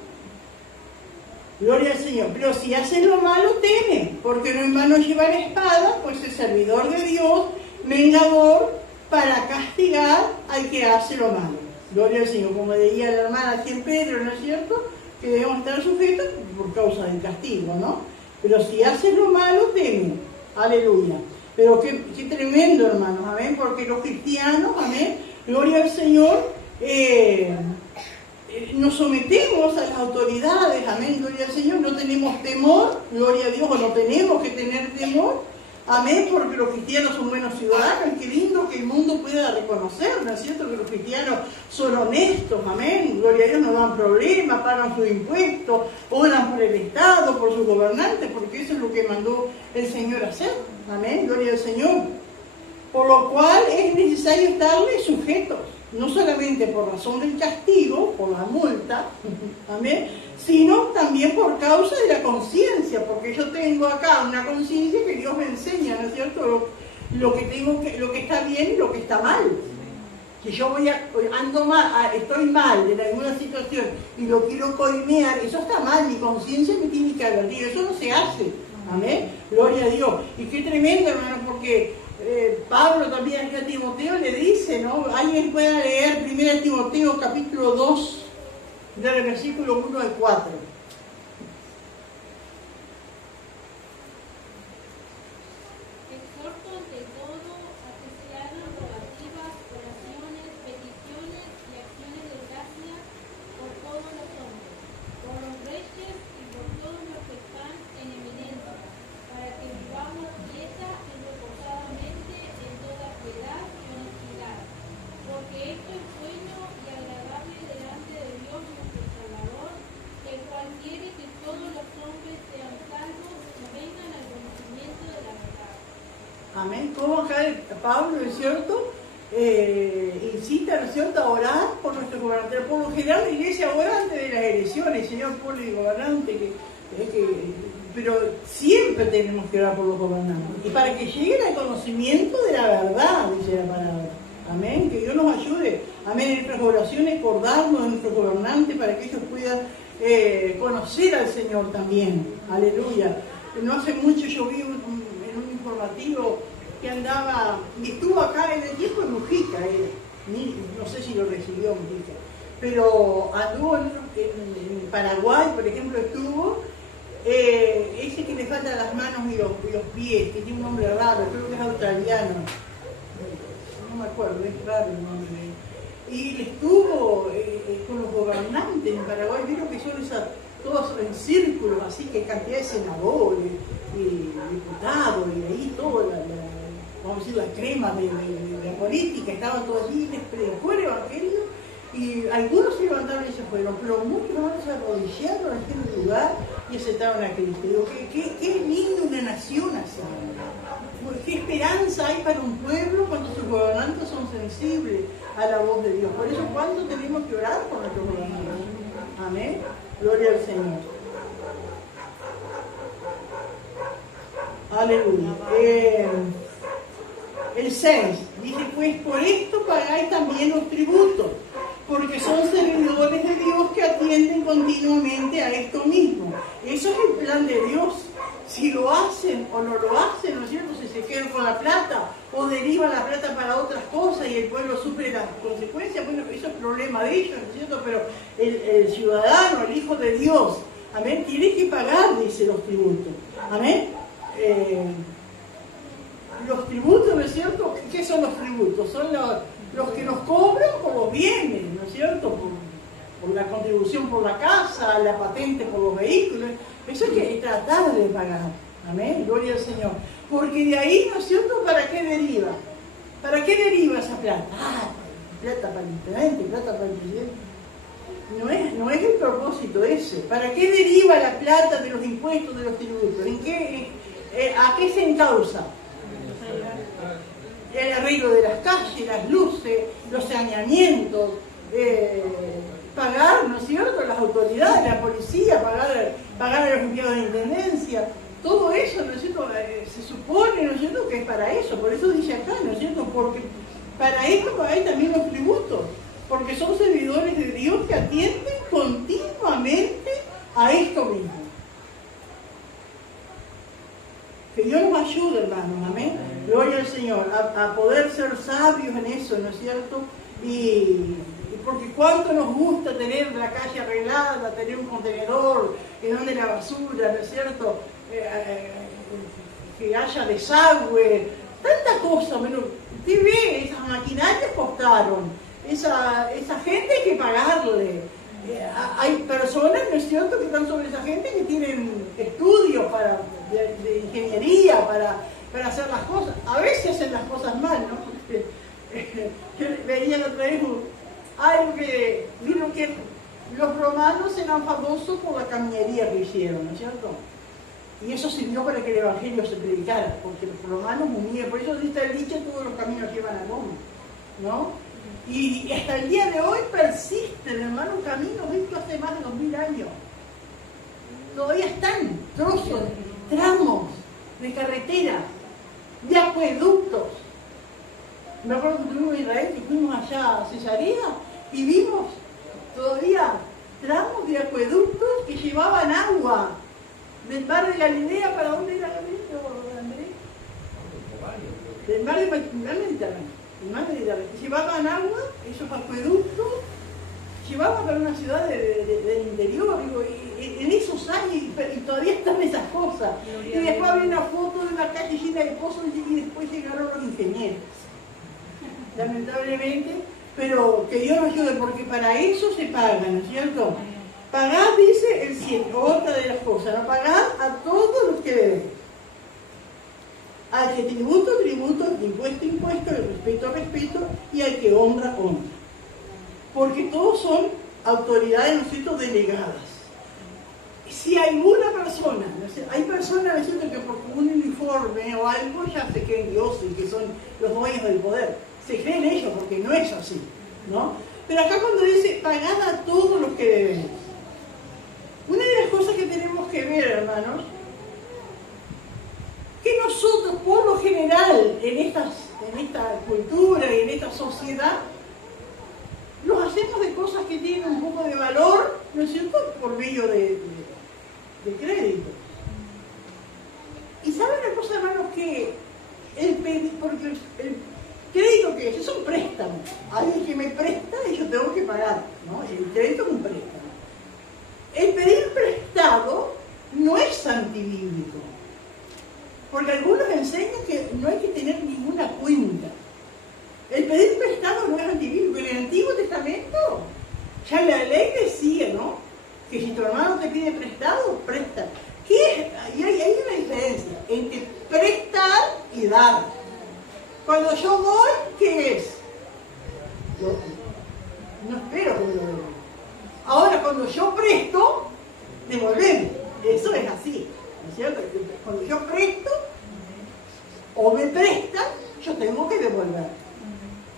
Gloria al Señor. Pero si haces lo malo, teme, porque no en vano lleva la espada, pues es servidor de Dios, vengador, para castigar al que hace lo malo. Gloria al Señor. Como decía la hermana aquí en Pedro, ¿no es cierto?, que debemos estar sujetos por causa del castigo, ¿no? Pero si haces lo malo, teme. Aleluya. Pero qué tremendo, hermanos, amén, porque los cristianos, amén, gloria al Señor, nos sometemos a las autoridades, amén, gloria al Señor, no tenemos temor, gloria a Dios, o no tenemos que tener temor, amén, porque los cristianos son buenos ciudadanos. Qué lindo que el mundo pueda reconocer, ¿no es cierto?, que los cristianos son honestos, amén, gloria a Dios, no dan problemas, pagan sus impuestos, oran por el Estado, por sus gobernantes, porque eso es lo que mandó el Señor hacer, amén, gloria al Señor. por lo cual es necesario estarle sujetos, no solamente por razón del castigo, por la multa, amén, sino también por causa de la conciencia, porque yo tengo acá una conciencia que Dios me enseña, ¿no es cierto?, lo que está bien y lo que está mal. Si yo ando mal, estoy mal en alguna situación y lo quiero coimear, eso está mal, mi conciencia me tiene que advertir, eso no se hace, amén, gloria a Dios. Y qué tremendo, hermano, porque Pablo también a Timoteo le dice, ¿no? Alguien pueda leer 1 Timoteo capítulo 2, del versículo 1 al 4. Exhorto ante todo a que se hagan rogativas, oraciones, peticiones y acciones de gracia por todos los hombres, por los reyes y por todos los que están en eminencia, para que vivamos quieta y reposadamente en toda piedad y honestidad, porque esto es bueno y agradable delante de Dios nuestro Salvador, el cual quiere que todos los hombres sean salvos y vengan al conocimiento de la verdad. Amén. Como acá Pablo, ¿no es cierto?, incita, ¿no es cierto?, a orar por nuestro gobernante. Por lo general la iglesia ora antes de las elecciones, Señor, por el gobernante, pero siempre tenemos que orar por los gobernantes. Y para que lleguen al conocimiento de la verdad, dice la palabra. Amén. Que Dios nos ayude. Amén. En nuestras oraciones, acordarnos de nuestros gobernantes para que ellos puedan conocer al Señor también. Aleluya. No hace mucho yo vi en un informativo que andaba, y estuvo acá en el tiempo de Mujica, no sé si lo recibió Mujica, pero anduvo en Paraguay, por ejemplo, estuvo, ese que le faltan las manos y los pies, que tiene un nombre raro, creo que es australiano, no me acuerdo, es raro el nombre. Y estuvo con los gobernantes en Paraguay, vieron que son todos en círculos, así que cantidad de senadores y diputados, y ahí todo, vamos a decir, la crema de la política, estaban todos allí, les predicó el evangelio, y algunos se levantaron y se fueron, pero muchos más se arrodillaron en aquel lugar y aceptaron a Cristo. Digo, qué lindo una nación así. ¿Qué esperanza hay para un pueblo cuando sus gobernantes son sensibles a la voz de Dios? Por eso, ¿cuánto tenemos que orar por nuestros gobernantes? Amén. Gloria al Señor. Aleluya. El 6 dice, pues por esto pagáis también los tributos, porque son servidores de Dios que atienden continuamente a esto mismo. Eso es el plan de Dios. Si lo hacen o no lo hacen, ¿no es cierto? Si se quedan con la plata o derivan la plata para otras cosas y el pueblo sufre las consecuencias, bueno, eso es problema de ellos, ¿no es cierto? Pero el ciudadano, el hijo de Dios, amén, tiene que pagar, dice, los tributos. Amén. Los tributos, ¿no es cierto? ¿Qué son los tributos? Son los que nos cobran por los bienes, ¿no es cierto? Por la contribución por la casa, la patente por los vehículos. Eso hay que tratar de pagar. Amén, gloria al Señor. Porque de ahí, ¿no es cierto?, ¿para qué deriva? ¿Para qué deriva esa plata? Plata para el intendente, plata para el presidente. No es el propósito ese. ¿Para qué deriva la plata de los impuestos, de los tributos? ¿A qué se encausa? El arreglo de las calles, las luces, los saneamientos, pagar, ¿no es cierto?, las autoridades, la policía, pagar a los empleados de intendencia, todo eso, ¿no es cierto?, se supone, ¿no es cierto?, que es para eso, por eso dice acá, ¿no es cierto?, porque para esto hay también los tributos, porque son servidores de Dios que atienden continuamente a esto mismo. Que Dios nos ayude, hermanos, amén. Gloria al Señor, a poder ser sabios en eso, ¿no es cierto? Y porque cuánto nos gusta tener la calle arreglada, tener un contenedor en donde la basura, ¿no es cierto? Que haya desagüe, tanta cosa. Bueno, usted ve, esas maquinarias costaron, esa gente hay que pagarle. Hay personas, ¿no es cierto?, que están sobre esa gente que tienen estudios de ingeniería para hacer las cosas. A veces hacen las cosas mal, ¿no? Yo veía la otra vez algo que vieron que los romanos eran famosos por la cañería que hicieron, ¿no es cierto? Y eso sirvió para que el Evangelio se predicara, porque los romanos unían, por eso dice el dicho, todos los caminos llevan a Roma, ¿no? Y hasta el día de hoy persisten, hermano, caminos vistos hace más de 2000 años. Todavía están trozos, tramos de carretera, de acueductos. Me acuerdo que estuvimos en Israel, que fuimos allá a Cesarea y vimos todavía tramos de acueductos que llevaban agua del mar de Galilea. ¿Para dónde era Galilea, Andrés? Del mar Mediterráneo. El mar Mediterráneo. Que llevaban agua, esos acueductos, llevaban para una ciudad del interior. Digo, y en esos años, y todavía están esas cosas. Y después había una foto de una calle llena de pozos y después llegaron los ingenieros. Lamentablemente, pero que Dios nos ayude, porque para eso se paga, ¿no es cierto? Pagad, dice el cielo, otra de las cosas, ¿no? Pagad a todos los que deben. Al que tributo, tributo, al que impuesto, al respeto, respeto, y al que honra, honra. Porque todos son autoridades, ¿no es cierto?, delegadas. Si alguna persona, ¿no es cierto? Hay personas, ¿no es cierto?, que por un uniforme o algo ya se creen dioses y que son los dueños del poder. Se creen ellos, porque no es así, ¿no? Pero acá cuando dice, pagad a todos los que deben. Una de las cosas que tenemos que ver, hermanos, que nosotros, por lo general, en esta cultura y en esta sociedad, los hacemos de cosas que tienen un poco de valor, ¿no es cierto?, por medio de crédito. Y ¿saben una cosa, hermanos? Que porque el crédito, que es un préstamo. Alguien que me presta y yo tengo que pagar, ¿no? El crédito es un préstamo. El pedir prestado no es antibíblico, porque algunos enseñan que no hay que tener ninguna cuenta. El pedir prestado no es antibíblico. En el Antiguo Testamento ya la ley decía, ¿no?, que si tu hermano te pide prestado, presta. ¿Qué es? Y hay una diferencia entre prestar y dar. Cuando yo doy, ¿qué es? No espero que me lo devuelvan. Ahora, cuando yo presto, devolverme. Eso es así, ¿no es cierto? Cuando yo presto o me prestan, yo tengo que devolver.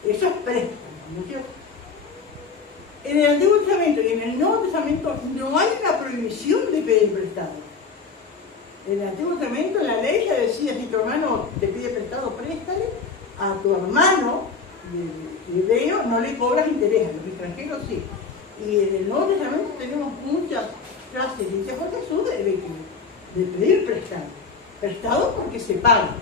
Eso es préstamo, ¿no es cierto? En el Antiguo Testamento y en el Nuevo Testamento no hay una prohibición de pedir prestado. En el Antiguo Testamento la ley ya decía, si tu hermano te pide prestado, préstale. A tu hermano hebreo no le cobras interés, a los extranjeros sí. Y en el Nuevo Testamento tenemos muchas frases dichas por Jesús de pedir prestado. Prestado porque se paga.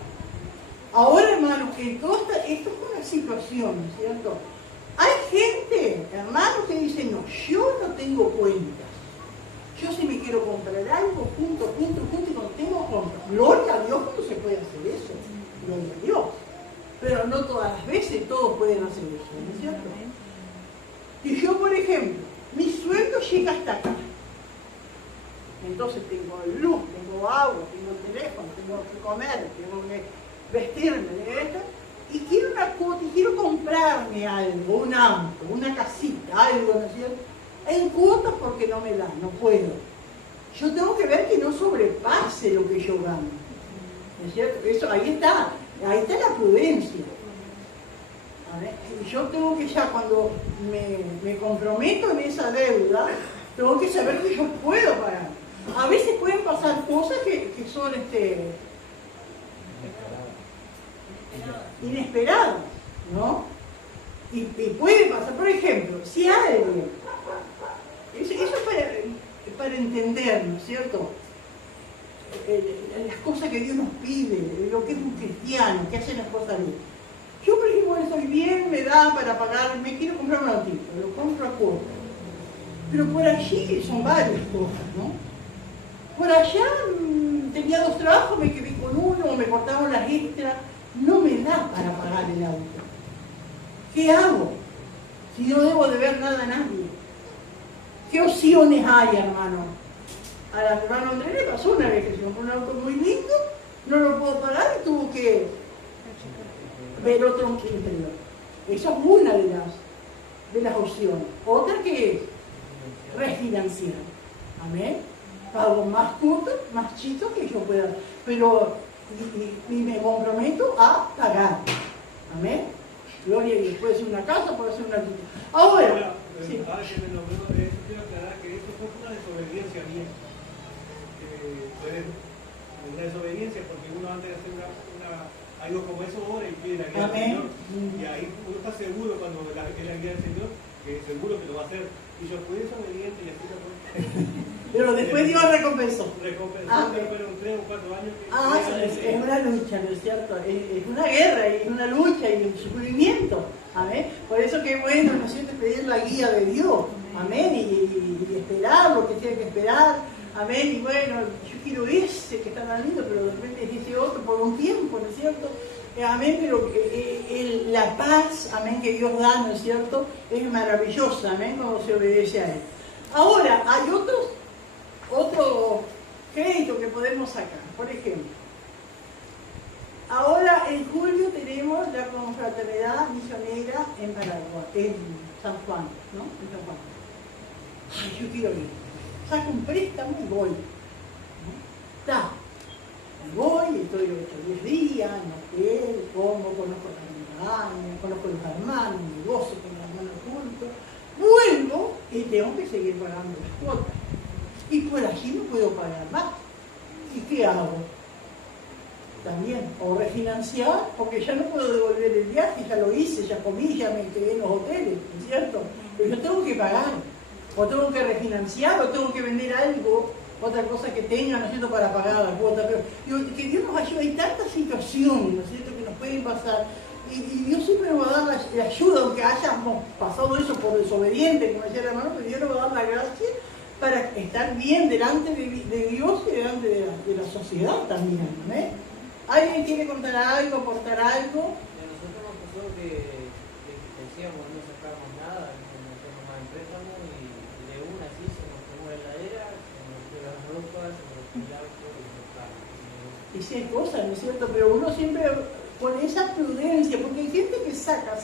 Ahora, hermanos, que esto es una situación, ¿no es cierto? Hay gente, hermanos, que dicen, no, yo no tengo cuentas. Yo si me quiero comprar algo, punto, y cuando tengo compra. Gloria a Dios cuando se puede hacer eso. Gloria a Dios. Pero no todas las veces todos pueden hacer eso, ¿no es cierto? Y yo, por ejemplo, mi sueldo llega hasta acá. Entonces tengo luz, tengo agua, tengo teléfono, tengo que comer, tengo que vestirme, y quiero una cuota, y quiero comprarme algo, un auto, una casita, algo, ¿no es cierto? En cuotas porque no me da, no puedo. Yo tengo que ver que no sobrepase lo que yo gano, ¿no es cierto? Eso, ahí está la prudencia. Y yo tengo que ya, cuando me comprometo en esa deuda, tengo que saber que yo puedo pagar. A veces pueden pasar cosas que son inesperadas, ¿no? Y puede pasar, por ejemplo, si alguien, eso es para entender, ¿no es cierto?, las cosas que Dios nos pide, lo que es un cristiano, que hace las cosas bien. Yo, por ejemplo, estoy bien, me da para pagar, me quiero comprar un autito, lo compro a cuota. Pero por allí son varias cosas, ¿no? Por allá tenía 2 trabajos, me quedé con uno, me cortaron las extras, no me da para pagar el auto. ¿Qué hago? Si no debo deber nada a nadie. ¿Qué opciones hay, hermano? A la hermano Andrés le pasó una vez que se compró un auto muy lindo, no lo puedo pagar y tuvo que ver otro interior. Esa es una de las opciones. Otra que es refinanciar. Amén. pago más cuotas, más chicos que yo pueda, pero y me comprometo a pagar. Amén. Gloria a Dios. Puede ser una casa, puede ser una lucha. Ahora, sí. Ahora que me nombró de eso, quiero aclarar que eso fue una desobediencia mía. Una desobediencia porque uno antes de hacer algo como eso ora y pide la guía del Señor. Y ahí uno está seguro cuando es la guía del Señor, que seguro que lo va a hacer. Y yo fui desobediente y así lo fue. Pero después Dios recompensó. Recompensó, que fueron 3 o 4 años. Es una lucha, ¿no es cierto? Es una guerra, es una lucha y un sufrimiento. Amén. Por eso que bueno, ¿no es cierto? Pedir la guía de Dios. Amén. Y esperar lo que tiene que esperar. Amén. Y bueno, yo quiero ese que está tan lindo, pero de repente es ese otro por un tiempo, ¿no es cierto? Amén, pero la paz, amén, que Dios da, ¿no es cierto? Es maravillosa, amén, cuando se obedece a Él. Ahora, hay otro crédito que podemos sacar. Por ejemplo, ahora en julio tenemos la confraternidad misionera en Paraguay, en San Juan, ¿no? En San Juan. Ay, yo quiero ir. Saco un préstamo y voy. ¿No? Está. Voy, estoy 8 o 10 días en hotel, como, conozco la montaña, conozco los hermanos, negocio con los hermanos juntos. Vuelvo y tengo que seguir pagando las cuotas. Y por allí no puedo pagar más. ¿Y qué hago? También, o refinanciar, porque ya no puedo devolver el viaje, ya lo hice, ya comí, ya me quedé en los hoteles, ¿no es cierto? Pero yo tengo que pagar, o tengo que refinanciar, o tengo que vender algo, otra cosa que tenga, ¿no es cierto?, para pagar la cuota. Pero digo, que Dios nos ayude, hay tantas situaciones, ¿no es cierto?, que nos pueden pasar. Y Dios siempre nos va a dar la ayuda, aunque hayamos pasado eso por desobediente, como decía el hermano, pero Dios nos va a dar la gracia para estar bien delante de Dios y delante de la sociedad también, ¿no? ¿Alguien quiere contar algo, aportar algo? A nosotros nos pasó que decíamos no sacábamos nada, no hacíamos más en préstamo y de una así se nos tomó la heladera, se nos fue las ropas, se nos fue el auto y se nos carros. Y sí hay cosas, ¿no es cierto? Pero uno siempre con esa prudencia, porque hay gente que saca.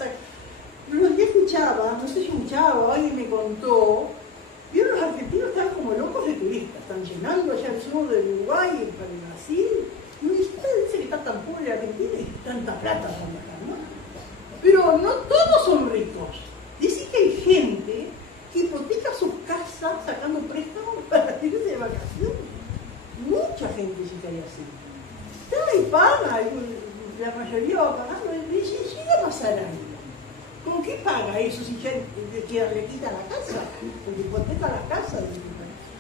Pero yo escuchaba, no sé si escuchaba, alguien me contó, vieron los argentinos están como locos de turistas, están llenando allá al sur del Uruguay, para el Brasil. Y uno dice que está tan pobre Argentina y tanta plata para acá, ¿no? Pero no todos son ricos. Dice que hay gente que hipoteca sus casas sacando préstamos para irse de vacaciones. Mucha gente sí que hay así. Está y paga, la mayoría va pagando, y dice, llega a pasar algo. ¿Con qué paga eso si ya le quita la casa? Porque hipoteca la casa.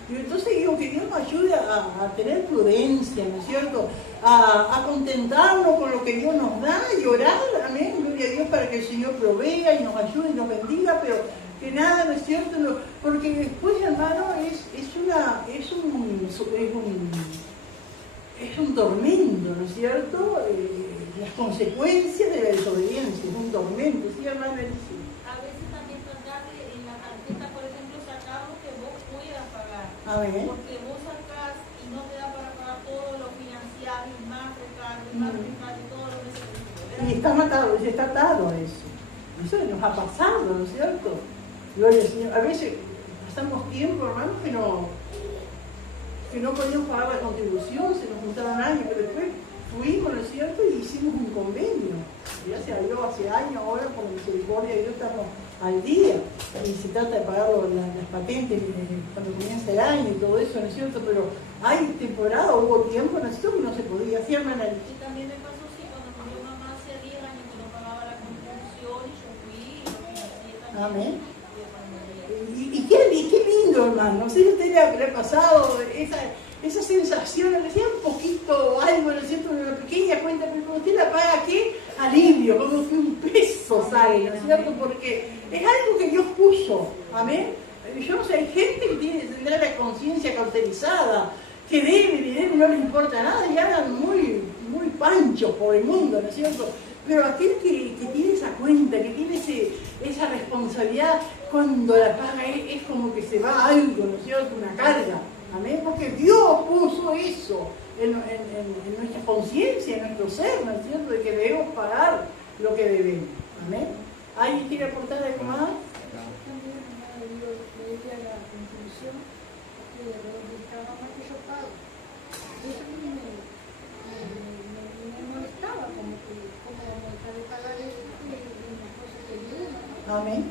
Y entonces digo que Dios nos ayude a tener prudencia, ¿no es cierto? A contentarnos con lo que Dios nos da y orar, amén, gloria a Dios, para que el Señor provea y nos ayude y nos bendiga, pero que nada, ¿no es cierto? Porque después, hermano, es un tormento, ¿no es cierto? Las consecuencias de la desobediencia, es un tormento, ¿sí, hermano? A veces también tratar de en la tarjeta, por ejemplo, sacar lo que vos puedas pagar. Amén. Porque vos sacás y no te da para pagar todo lo financiado y más recargo, y más recargo, y todo lo que se necesita. Y está atado a eso. Eso nos ha pasado, ¿no es cierto? Gloria al Señor. A veces pasamos tiempo, hermano, que no podíamos pagar la contribución, se nos juntaron años, pero después fuimos, ¿no es cierto? Y hicimos un convenio. Ya se habló hace años, ahora por misericordia de Dios estamos al día. Y se trata de pagar las patentes cuando comienza el año y todo eso, ¿no es cierto? Pero hay temporada, hubo tiempo, ¿no es cierto? Que no se podía hacer, hermana. Y también me pasó así cuando murió mamá hace 10 años que no pagaba la contribución y yo fui y lo financié también. Amén. Y qué lindo, hermano. No sé si a usted le ha pasado esa sensación, le decía un poquito algo, ¿no es cierto? Una pequeña cuenta, pero cuando usted la paga, ¿qué? Alivio, como que un peso sale, ¿no es cierto? Porque es algo que Dios puso. Amén. Yo no sé, hay gente que tendrá la conciencia cauterizada, que debe y no le importa nada y andan muy panchos por el mundo, ¿no es cierto? Pero aquel que tiene esa cuenta, que tiene esa responsabilidad, cuando la paga es como que se va algo, ¿no es cierto? Una carga. Amén. Porque Dios puso eso en nuestra conciencia, en nuestro ser, ¿no es cierto? De que debemos pagar lo que debemos. Amén. ¿Alguien quiere aportar algo más? También, hermana de Dios, le decía la contribución, estaba más que yo pago. Eso a mí me molestaba, como que, ¿cómo vamos a dejar de pagar eso? Y una cosa que ayuda. Amén.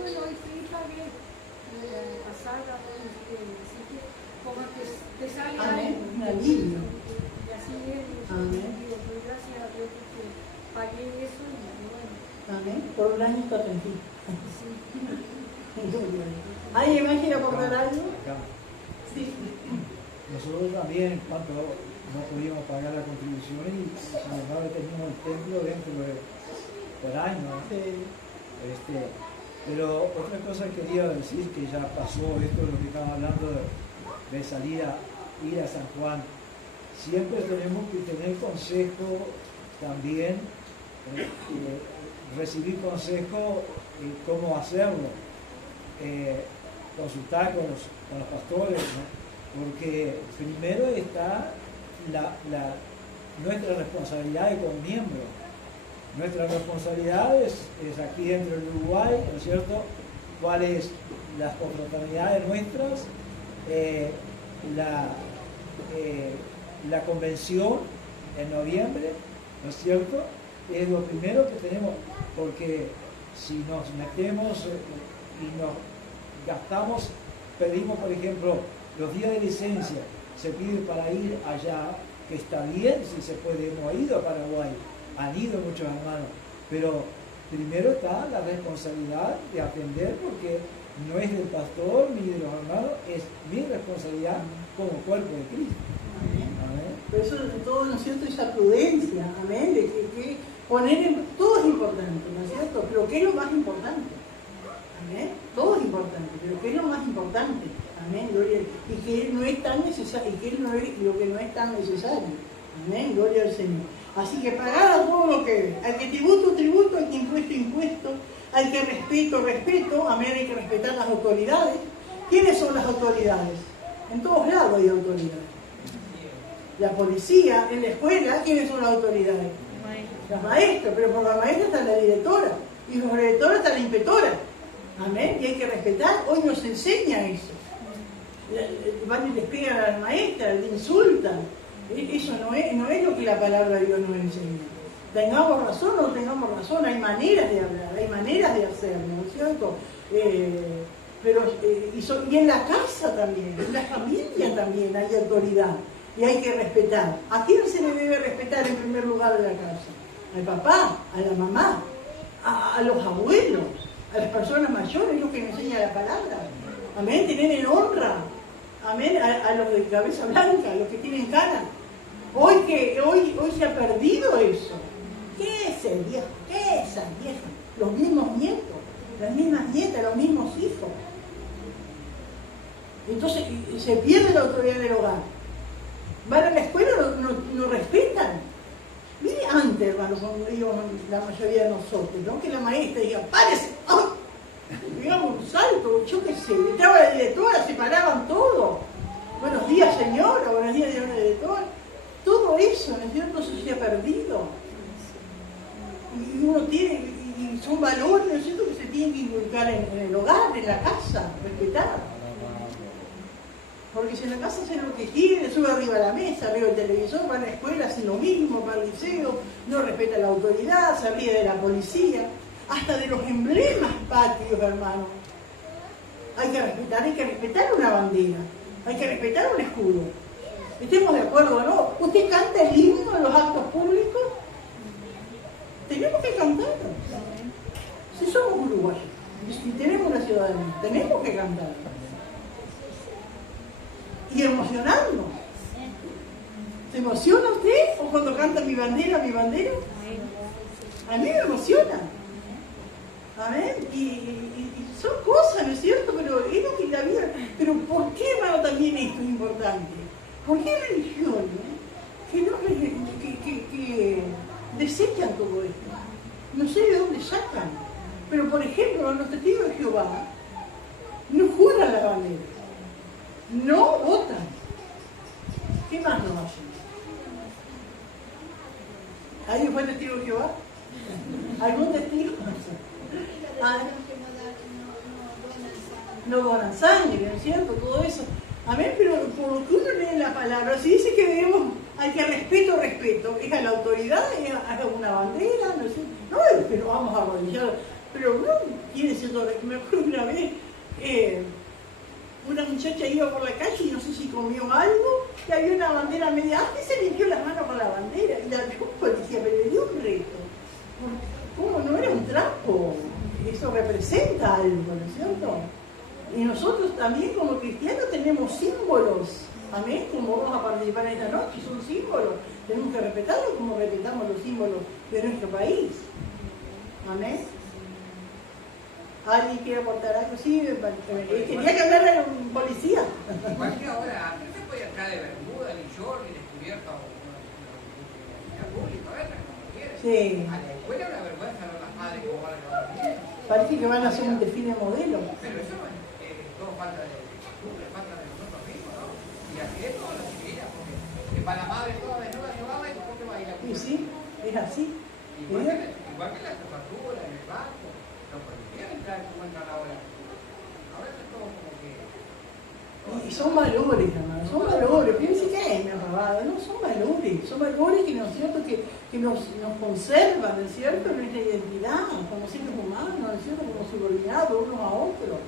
Bueno, hoy sí pagué la pasada, así que como que te sale Amén. algo. Un alivio. Y así es, Amén. digo, pues gracias a Dios porque pagué eso y bueno. Amén. Por un año está tranquilo. Sí. ¿Alguien más quiere aportar algo? Acá. Sí. Nosotros también, cuando no podíamos pagar la contribución y sin embargo teníamos el templo dentro del año. Sí. Pero otra cosa que quería decir, que ya pasó esto, lo que estamos hablando de salir a ir a San Juan. Siempre tenemos que tener consejo también, recibir consejo cómo hacerlo, consultar con los pastores, ¿no? Porque primero está nuestra responsabilidad como miembro. Nuestra responsabilidad es aquí dentro del Uruguay, ¿no es cierto? ¿Cuáles las confraternidades nuestras? La convención en noviembre, ¿no es cierto? Es lo primero que tenemos, porque si nos metemos y nos gastamos, pedimos, por ejemplo, los días de licencia, se pide para ir allá, que está bien si se puede, hemos ido a Paraguay, han ido muchos hermanos, pero primero está la responsabilidad de atender, porque no es del pastor ni de los hermanos, es mi responsabilidad como cuerpo de Cristo. Amén. Por eso de todo, ¿no es cierto?, esa prudencia, amén, de que poner todo es importante, ¿no es cierto? Pero ¿qué es lo más importante? Amén. Todo es importante, pero ¿qué es lo más importante? Amén, gloria. Y que no es tan necesario, y que no es lo que no es tan necesario. Amén, gloria al Señor. Así que pagar todo lo que ve. Al que tributo, al que impuesto, al que respeto, amén, hay que respetar las autoridades. ¿Quiénes son las autoridades? En todos lados hay autoridades. La policía, en la escuela, ¿quiénes son las autoridades? Las maestras, pero por la maestra está la directora, y por la directora está la inspectora. Amén, y hay que respetar. Hoy nos enseña eso. Van y les pegan a las maestras, le insultan. Eso no es lo que la palabra de Dios nos enseña. Tengamos razón o no tengamos razón, hay maneras de hablar, hay maneras de hacerlo, ¿no es cierto? Y en la casa también, en la familia también hay autoridad y hay que respetar. ¿A quién se le debe respetar en primer lugar en la casa? Al papá, a la mamá, a los abuelos, a las personas mayores, es lo que nos enseña la palabra. Amén, tener en honra. Amén, a los de cabeza blanca, a los que tienen cara. Hoy se ha perdido eso. ¿Qué es el viejo? ¿Qué es el viejo? Los mismos nietos, las mismas nietas, los mismos hijos. Entonces se pierde la autoridad del hogar. Van a la escuela, no respetan. Mire antes, hermanos, cuando íbamos la mayoría de nosotros, ¿no? Que la maestra diga, ¡párese! ¡Ay! Digamos un salto, yo qué sé, entraba la directora, se paraban todo. Buenos días, señora, buenos días, señora directora. Todo eso, ¿no es cierto? Eso se ha perdido. Y uno tiene, y son valores, ¿no es cierto?, que se tienen que inculcar en el hogar, en la casa, respetar. Porque si en la casa hacen lo que quieren, sube arriba a la mesa, arriba el televisor, van a la escuela, hacen lo mismo, van al liceo, no respeta la autoridad, se ríe de la policía, hasta de los emblemas patrios, hermano. Hay que respetar una bandera, hay que respetar un escudo. ¿Estemos de acuerdo o no? ¿Usted canta el himno en los actos públicos? Tenemos que cantarlo. Si somos uruguayos, si tenemos la ciudadanía, tenemos que cantarlo. Y emocionarnos. ¿Se emociona usted? ¿O cuando canta mi bandera, mi bandera? A mí me emociona. Amén. Y son cosas, ¿no es cierto? Pero es lo que la vida. Pero ¿por qué, hermano, también esto es importante? ¿Por qué hay religiones que desechan todo esto? No sé de dónde sacan. Pero, por ejemplo, los testigos de Jehová no juran la bandera. No votan. ¿Qué más no hacen? ¿Alguien fue testigo de Jehová? ¿Algún testigo? No donan sangre, ¿no es cierto? Todo eso. Amén, pero por lo que uno lee en la palabra, si dice que debemos, hay que respeto, es a la autoridad, es a una bandera, no sé, no es que nos vamos a arrodillar, pero no tiene cierto respeto. Me acuerdo una vez, una muchacha iba por la calle y no sé si comió algo, y había una bandera media alta y se limpió las manos con la bandera, y la policía pero le dio un reto. ¿Cómo? No era un trapo, eso representa algo, ¿no es cierto? Y nosotros también como cristianos tenemos símbolos, amén, como vamos a participar esta noche, son símbolos, tenemos que respetarlos como respetamos los símbolos de nuestro país, amén. ¿Alguien quiere aportar algo? Sí, quería que hablara con un policía. Igual que ahora, antes se podía entrar de bermuda, ni short, ni descubierta, o una pública, ¿verdad? Como quieras. Sí. A la escuela una vergüenza, no las madres como van a los niños. Parece que van a hacer un desfile modelo. Pero eso no es todo falta de costumbre, falta de nosotros mismos, ¿no? Y así es todas las chiquillas, porque para la madre toda desnuda se va y después que va a ir a Y sí, es así. igual que la jefatura, en el banco, no permitían entrar como entran ahora. Ahora es todo como que. Y son valores, hermano, son valores. Fíjense que es una robada, no, son valores que, ¿no es cierto?, que nos conservan, ¿no es cierto?, nuestra identidad como seres humanos, ¿no es cierto?, como subordinados unos a otros.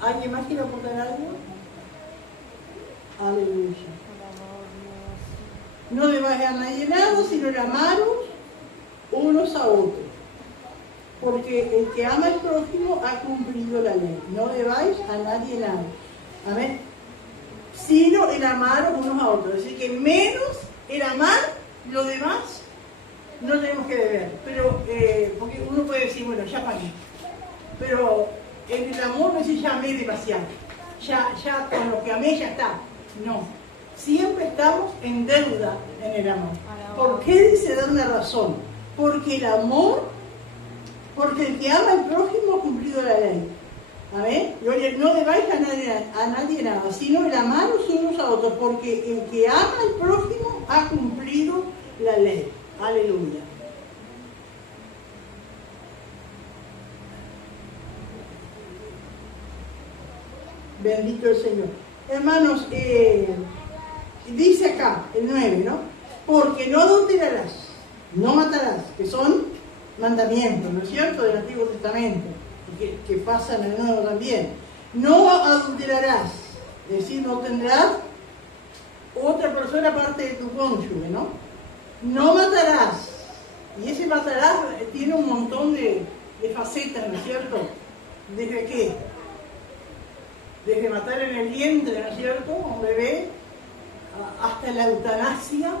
¿Alguien más quiere aportar algo? Aleluya. No debáis a nadie nada, sino el amaros unos a otros. Porque el que ama al prójimo ha cumplido la ley. No debáis a nadie nada. Amén. Sino el amaros unos a otros. Es decir, que menos el amar, lo demás no tenemos que deber. Pero, porque uno puede decir, bueno, ya pagué. Pero en el amor no es decir, ya amé demasiado. Ya con lo que amé ya está. No. Siempre estamos en deuda en el amor. ¿Por qué dice dar una razón? Porque el amor, porque el que ama al prójimo ha cumplido la ley. Amén. No debáis a nadie nada, sino el amaros unos a otros, porque el que ama al prójimo ha cumplido la ley. Aleluya. Bendito el Señor. Hermanos, dice acá, el 9, ¿no? Porque no adulterarás, no matarás, que son mandamientos, ¿no es cierto?, del Antiguo Testamento, que pasan en el Nuevo también. No adulterarás, es decir, no tendrás otra persona aparte de tu cónyuge, ¿no? No matarás, y ese matarás tiene un montón de facetas, ¿no es cierto? ¿Desde qué? Desde matar en el vientre, ¿no es cierto?, un bebé, hasta la eutanasia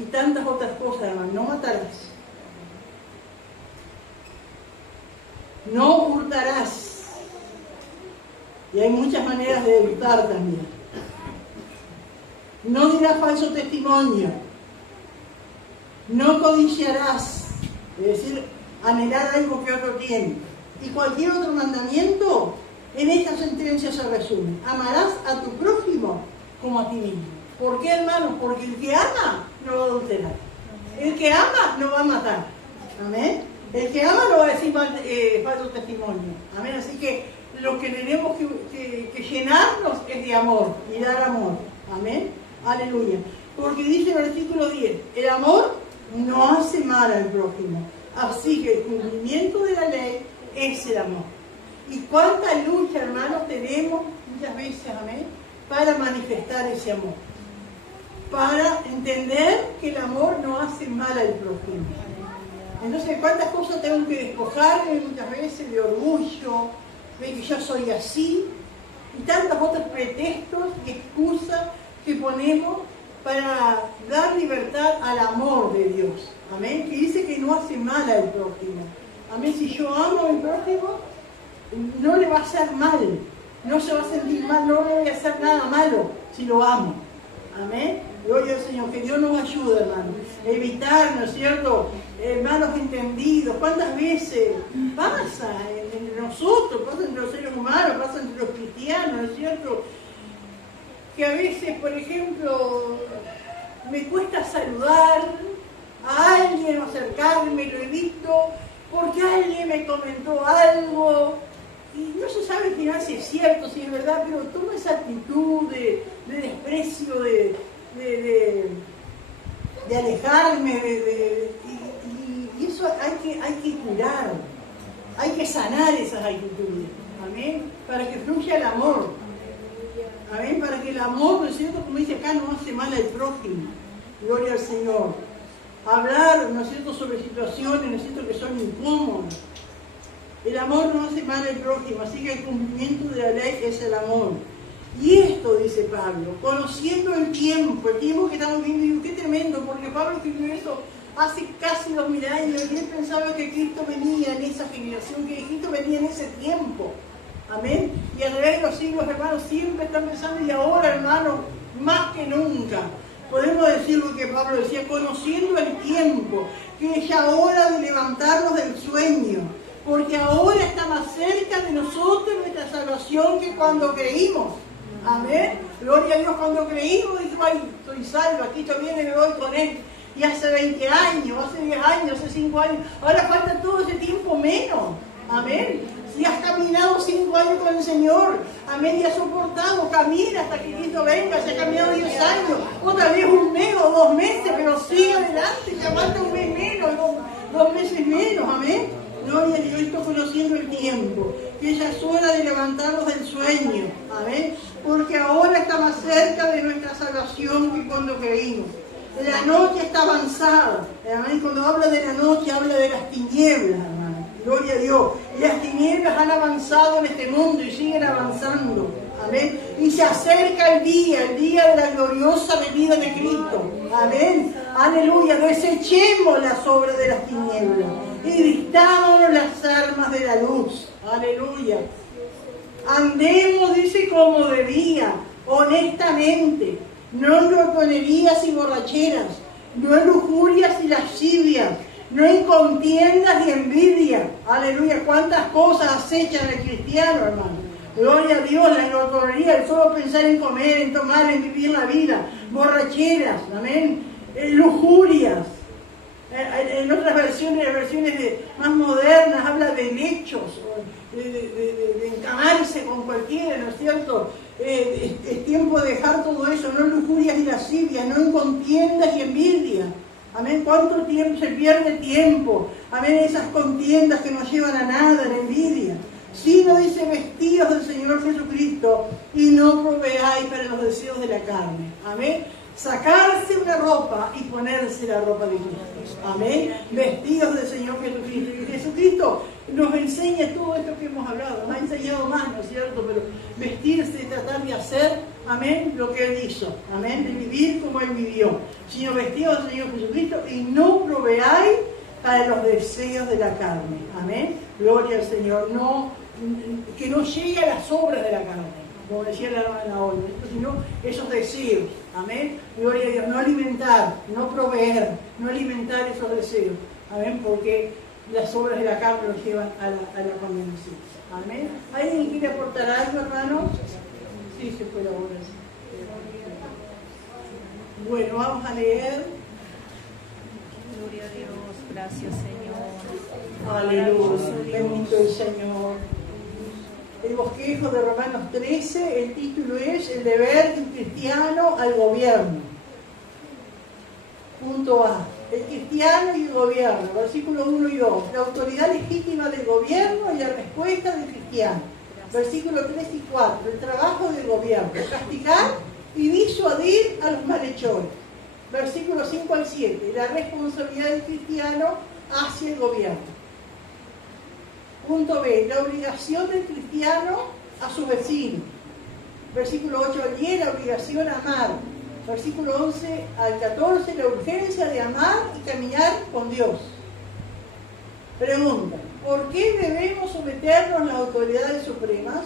y tantas otras cosas, hermano. No matarás. No hurtarás. Y hay muchas maneras de hurtar también. No dirás falso testimonio. No codiciarás, es decir, anhelar algo que otro tiene. Y cualquier otro mandamiento, en esta sentencia se resume. Amarás a tu prójimo como a ti mismo. ¿Por qué, hermano? Porque el que ama no va a adulterar. El que ama no va a matar. Amén. El que ama no va a decir falso testimonio. Amén. Así que lo que tenemos que llenarnos es de amor y dar amor. Amén. Aleluya. Porque dice el versículo 10, el amor no hace mal al prójimo. Así que el cumplimiento de la ley es el amor. Y cuánta lucha, hermanos, tenemos muchas veces, amén, para manifestar ese amor. Para entender que el amor no hace mal al prójimo. Entonces, ¿cuántas cosas tengo que despojarme muchas veces de orgullo, de que yo soy así? Y tantos otros pretextos y excusas que ponemos para dar libertad al amor de Dios. Amén. Que dice que no hace mal al prójimo. Amén. Si yo amo al prójimo, no le va a hacer mal. No se va a sentir mal, no le voy a hacer nada malo si lo amo. Amén. Gloria al Señor, que Dios nos ayude, hermano. Evitar, ¿no es cierto?, malos entendidos. ¿Cuántas veces pasa entre nosotros, pasa entre los seres humanos, pasa entre los cristianos, ¿no es cierto? Que a veces, por ejemplo, me cuesta saludar a alguien o acercarme, lo he visto, porque alguien me comentó algo y no se sabe al final si es cierto, si es verdad, pero toma esa actitud de desprecio, de alejarme, y eso hay que curar, hay que sanar esas actitudes, amén, para que fluya el amor, amén, para que el amor, ¿no es cierto?, como dice acá, no hace mal al prójimo, gloria al Señor. Hablar, ¿no es cierto?, sobre situaciones, ¿no es cierto?, que son incómodas. El amor no hace mal al prójimo, así que el cumplimiento de la ley es el amor. Y esto, dice Pablo, conociendo el tiempo que estamos viviendo, qué tremendo, porque Pablo escribió eso hace casi 2000 años, y él pensaba que Cristo venía en esa generación, que Cristo venía en ese tiempo. Amén. Y a través de los siglos, hermanos, siempre están pensando, y ahora, hermanos, más que nunca, podemos decir lo que Pablo decía, conociendo el tiempo, que es ya hora de levantarnos del sueño, porque ahora está más cerca de nosotros nuestra salvación que cuando creímos. Amén. Gloria a Dios, cuando creímos, dijo, ay, estoy salvo, aquí también me voy con Él. Y hace 20 años, hace 10 años, hace 5 años, ahora falta todo ese tiempo menos. Amén. Si has caminado 5 años con el Señor, amén, y has soportado, camina hasta que Cristo venga, se ha caminado 10 años, otra vez 1 mes o 2 meses, pero sigue adelante, te aguanta 1 mes menos, 2 meses menos, amén. Gloria a Dios, esto conociendo el tiempo, que ya es hora de levantarnos del sueño, amén, porque ahora está más cerca de nuestra salvación que cuando creímos. La noche está avanzada, amén, cuando habla de la noche, habla de las tinieblas, hermano, gloria a Dios. Las tinieblas han avanzado en este mundo y siguen avanzando, amén, y se acerca el día de la gloriosa venida de Cristo, amén, aleluya. Desechemos las obras de las tinieblas y vistámonos las armas de la luz, aleluya. Andemos, dice, como debía, honestamente, no en glotonerías y borracheras, no en lujurias y lascivias, no en contiendas y envidia, aleluya. Cuántas cosas acechan al cristiano, hermano. Gloria a Dios, la glotonería, el solo pensar en comer, en tomar, en vivir la vida, borracheras, amén, lujurias. En otras versiones, más modernas, habla de lechos, de encamarse con cualquiera, ¿no es cierto? Es tiempo de dejar todo eso, no en lujurias y lascivias, no en contiendas y envidia. Amén. ¿Cuánto tiempo se pierde tiempo? Amén. Esas contiendas que no llevan a nada, la envidia. Sino dice, vestidos del Señor Jesucristo y no proveáis para los deseos de la carne. Amén. Sacarse una ropa y ponerse la ropa de Cristo. Amén. Vestidos del Señor Jesucristo. Y Jesucristo nos enseña todo esto que hemos hablado. Nos ha enseñado más, ¿no es cierto? Pero vestirse y tratar de hacer, amén, lo que Él hizo. Amén. De vivir como Él vivió. Sino vestidos del Señor Jesucristo y no proveáis para los deseos de la carne. Amén. Gloria al Señor. No, que no llegue a las obras de la carne, como decía la hermana hoy, sino esos deseos. Amén. Gloria a Dios. No alimentar, no proveer, no alimentar esos deseos. Amén. Porque las obras de la carne nos llevan a la condenación. Amén. ¿Alguien quiere aportar algo, hermano? Sí, se puede ahora. Bueno, vamos a leer. Gloria a Dios, gracias Señor. Aleluya, bendito el Señor. El bosquejo de Romanos 13, el título es El deber del cristiano al gobierno. Punto A. El cristiano y el gobierno, versículos 1 y 2. La autoridad legítima del gobierno y la respuesta del cristiano. Versículos 3 y 4. El trabajo del gobierno. Castigar y disuadir a los malhechores. Versículos 5 al 7. La responsabilidad del cristiano hacia el gobierno. Punto B, la obligación del cristiano a su vecino. Versículo 8 al 10, la obligación a amar. Versículo 11 al 14, la urgencia de amar y caminar con Dios. Pregunta, ¿por qué debemos someternos a las autoridades supremas?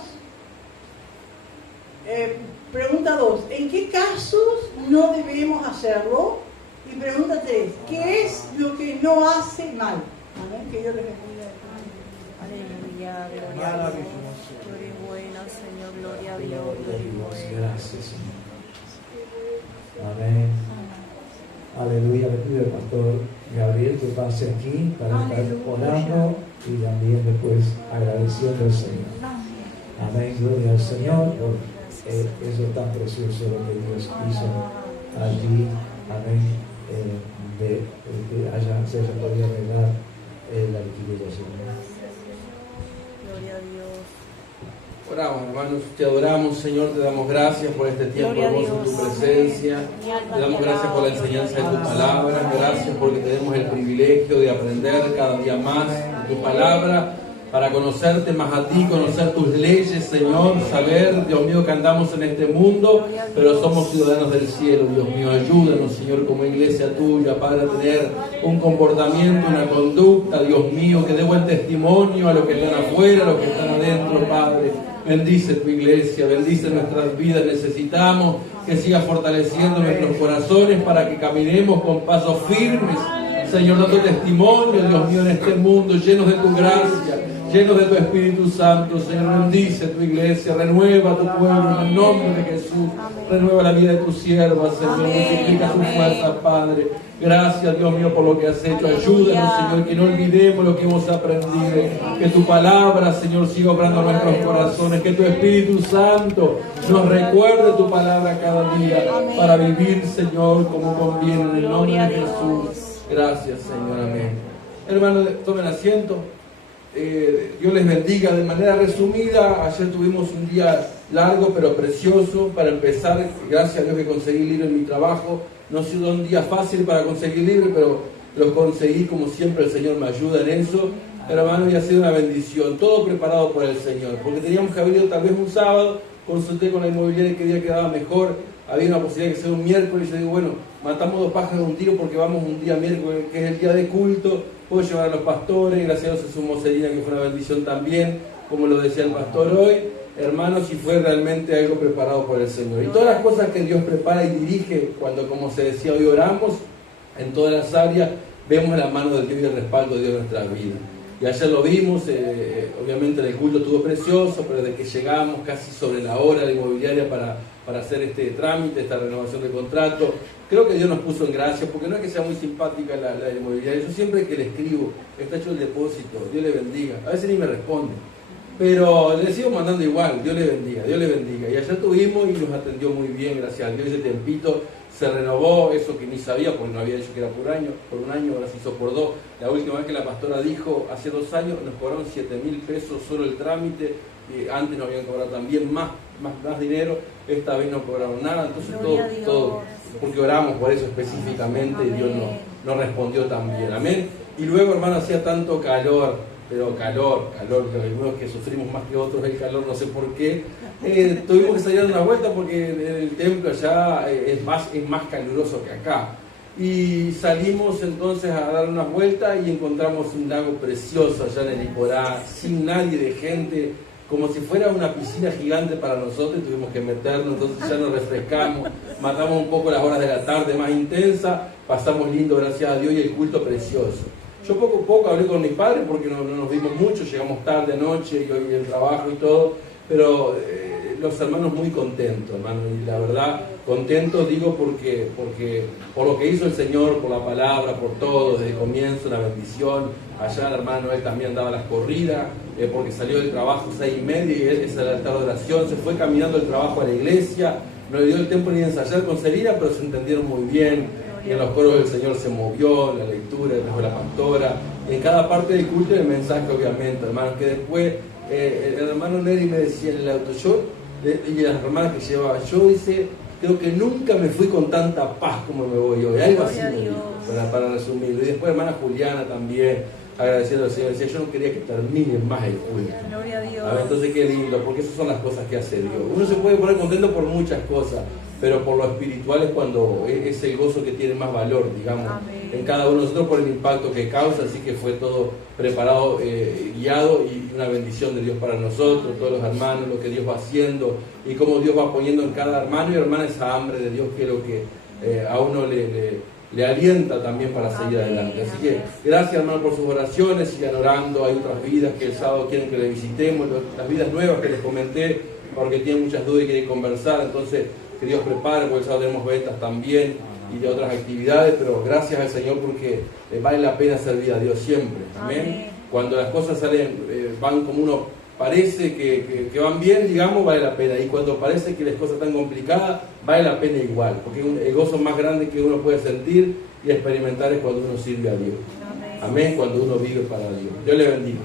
Pregunta 2, ¿en qué casos no debemos hacerlo? Y pregunta 3, ¿qué es lo que no hace mal? Amén, que Dios les bendiga. Aleluya, gloria a Dios. Tú eres bueno, Señor, gloria a Dios. Gracias, Señor. Amén. Aleluya. Le pido al pastor Gabriel que pase aquí para estar orando y también después agradeciendo al Señor. Amén, gloria al Señor por eso tan precioso lo que Dios hizo allí. Amén, de que se haya podido arreglar la liquidación. Gloria a Dios. Oramos, hermanos, te adoramos, Señor, te damos gracias por este tiempo Gloria a hermoso en tu Dios. presencia. Te damos gracias por la enseñanza de tu palabra, gracias porque tenemos el privilegio de aprender cada día más de tu palabra, para conocerte más a ti, conocer tus leyes, Señor, saber, Dios mío, que andamos en este mundo, pero somos ciudadanos del cielo. Dios mío, ayúdanos, Señor, como iglesia tuya, Padre, a tener un comportamiento, una conducta, Dios mío, que dé buen testimonio a los que están afuera, a los que están adentro, Padre. Bendice tu iglesia, bendice nuestras vidas. Necesitamos que sigas fortaleciendo nuestros corazones para que caminemos con pasos firmes, Señor, dando testimonio, Dios mío, en este mundo, llenos de tu gracia, llenos de tu Espíritu Santo. Señor, bendice tu iglesia, renueva tu pueblo en el nombre de Jesús. Renueva la vida de tu sierva, Señor, multiplica sus fuerzas, Padre. Gracias, Dios mío, por lo que has hecho. Ayúdanos, Señor, que no olvidemos lo que hemos aprendido. Que tu palabra, Señor, siga obrando en nuestros corazones. Que tu Espíritu Santo nos recuerde tu palabra cada día para vivir, Señor, como conviene, en el nombre de Jesús. Gracias, Señor, amén. Hermanos, tomen asiento. Dios les bendiga. De manera resumida, ayer tuvimos un día largo pero precioso. Para empezar, gracias a Dios que conseguí libre en mi trabajo. No ha sido un día fácil para conseguir libre, pero lo conseguí, como siempre el Señor me ayuda en eso. Hermano, y ha sido una bendición, todo preparado por el Señor, porque teníamos que haber ido tal vez un sábado. Consulté con la inmobiliaria qué día quedaba mejor. Había una posibilidad de que sea un miércoles, y yo digo, bueno, matamos 2 pájaros de un tiro porque vamos un día miércoles, que es el día de culto. Puedo llevar a los pastores, gracias a Dios se sumó Selina, que fue una bendición también, como lo decía el pastor hoy. Hermanos, y fue realmente algo preparado por el Señor. Y todas las cosas que Dios prepara y dirige, cuando, como se decía hoy, oramos, en todas las áreas, vemos la mano de Dios y el respaldo de Dios en nuestras vidas. Y ayer lo vimos, obviamente el culto estuvo precioso, pero desde que llegamos casi sobre la hora la inmobiliaria para hacer este trámite, esta renovación de contrato, creo que Dios nos puso en gracia, porque no es que sea muy simpática la inmobiliaria. Yo siempre que le escribo, está hecho el depósito, Dios le bendiga, a veces ni me responde, pero le sigo mandando igual, Dios le bendiga, Dios le bendiga. Y ayer tuvimos y nos atendió muy bien, gracias a Dios. Ese tempito se renovó, eso que ni sabía, porque no había dicho que era por un año, ahora se hizo por 2. La última vez que la pastora dijo, hace 2 años, nos cobraron 7.000 pesos solo el trámite. Antes nos habían cobrado también más dinero, esta vez no cobraron nada. Entonces todo, porque oramos por eso específicamente, y Dios nos respondió también, amén. Y luego, hermano, hacía tanto calor, pero calor, que algunos que sufrimos más que otros el calor, no sé por qué. Tuvimos que salir a dar una vuelta porque el templo allá es más caluroso que acá. Y salimos entonces a dar unas vueltas y encontramos un lago precioso allá en el Iporá, sin nadie de gente, como si fuera una piscina gigante para nosotros. Y tuvimos que meternos, entonces ya nos refrescamos, matamos un poco las horas de la tarde más intensas, pasamos lindo, gracias a Dios, y el culto precioso. Yo poco a poco hablé con mis padres porque no nos vimos mucho, llegamos tarde anoche y hoy el trabajo y todo, pero los hermanos muy contentos, hermano, y la verdad, contentos digo porque por lo que hizo el Señor, por la palabra, por todo, desde el comienzo, una bendición. Allá el hermano, él también daba las corridas, porque salió del trabajo 6:30 y él es el altar de oración, se fue caminando del trabajo a la iglesia, no le dio el tiempo ni de ensayar con Selina, pero se entendieron muy bien. Y en los coros del Señor se movió, la lectura, después la pastora, y en cada parte del culto el mensaje, obviamente, hermanos, que después el hermano Neri me decía en el auto, y las hermanas que llevaba, yo dice, creo que nunca me fui con tanta paz como me voy hoy, algo así me dijo, para resumirlo. Y después hermana Juliana también, agradeciendo al Señor, decía, yo no quería que termine más el culto. Gloria a Dios. Entonces qué lindo, porque esas son las cosas que hace Dios. Uno se puede poner contento por muchas cosas, pero por lo espiritual es cuando es el gozo que tiene más valor, digamos, en cada uno de nosotros, por el impacto que causa. Así que fue todo preparado, guiado, y una bendición de Dios para nosotros, todos los hermanos, lo que Dios va haciendo y cómo Dios va poniendo en cada hermano y hermana esa hambre de Dios, que es lo que a uno le alienta también para seguir adelante. Así que gracias, hermano, por sus oraciones, sigan orando. Hay otras vidas que el sábado quieren que le visitemos, las vidas nuevas que les comenté, porque tienen muchas dudas y quieren conversar. Entonces que Dios prepare, porque el sábado tenemos ventas también y de otras actividades, pero gracias al Señor porque vale la pena servir a Dios siempre. Amén. Cuando las cosas salen, van como uno parece que van bien, digamos, vale la pena. Y cuando parece que las cosas están complicadas, vale la pena igual. Porque el gozo más grande que uno puede sentir y experimentar es cuando uno sirve a Dios. Amén, cuando uno vive para Dios. Dios le bendiga.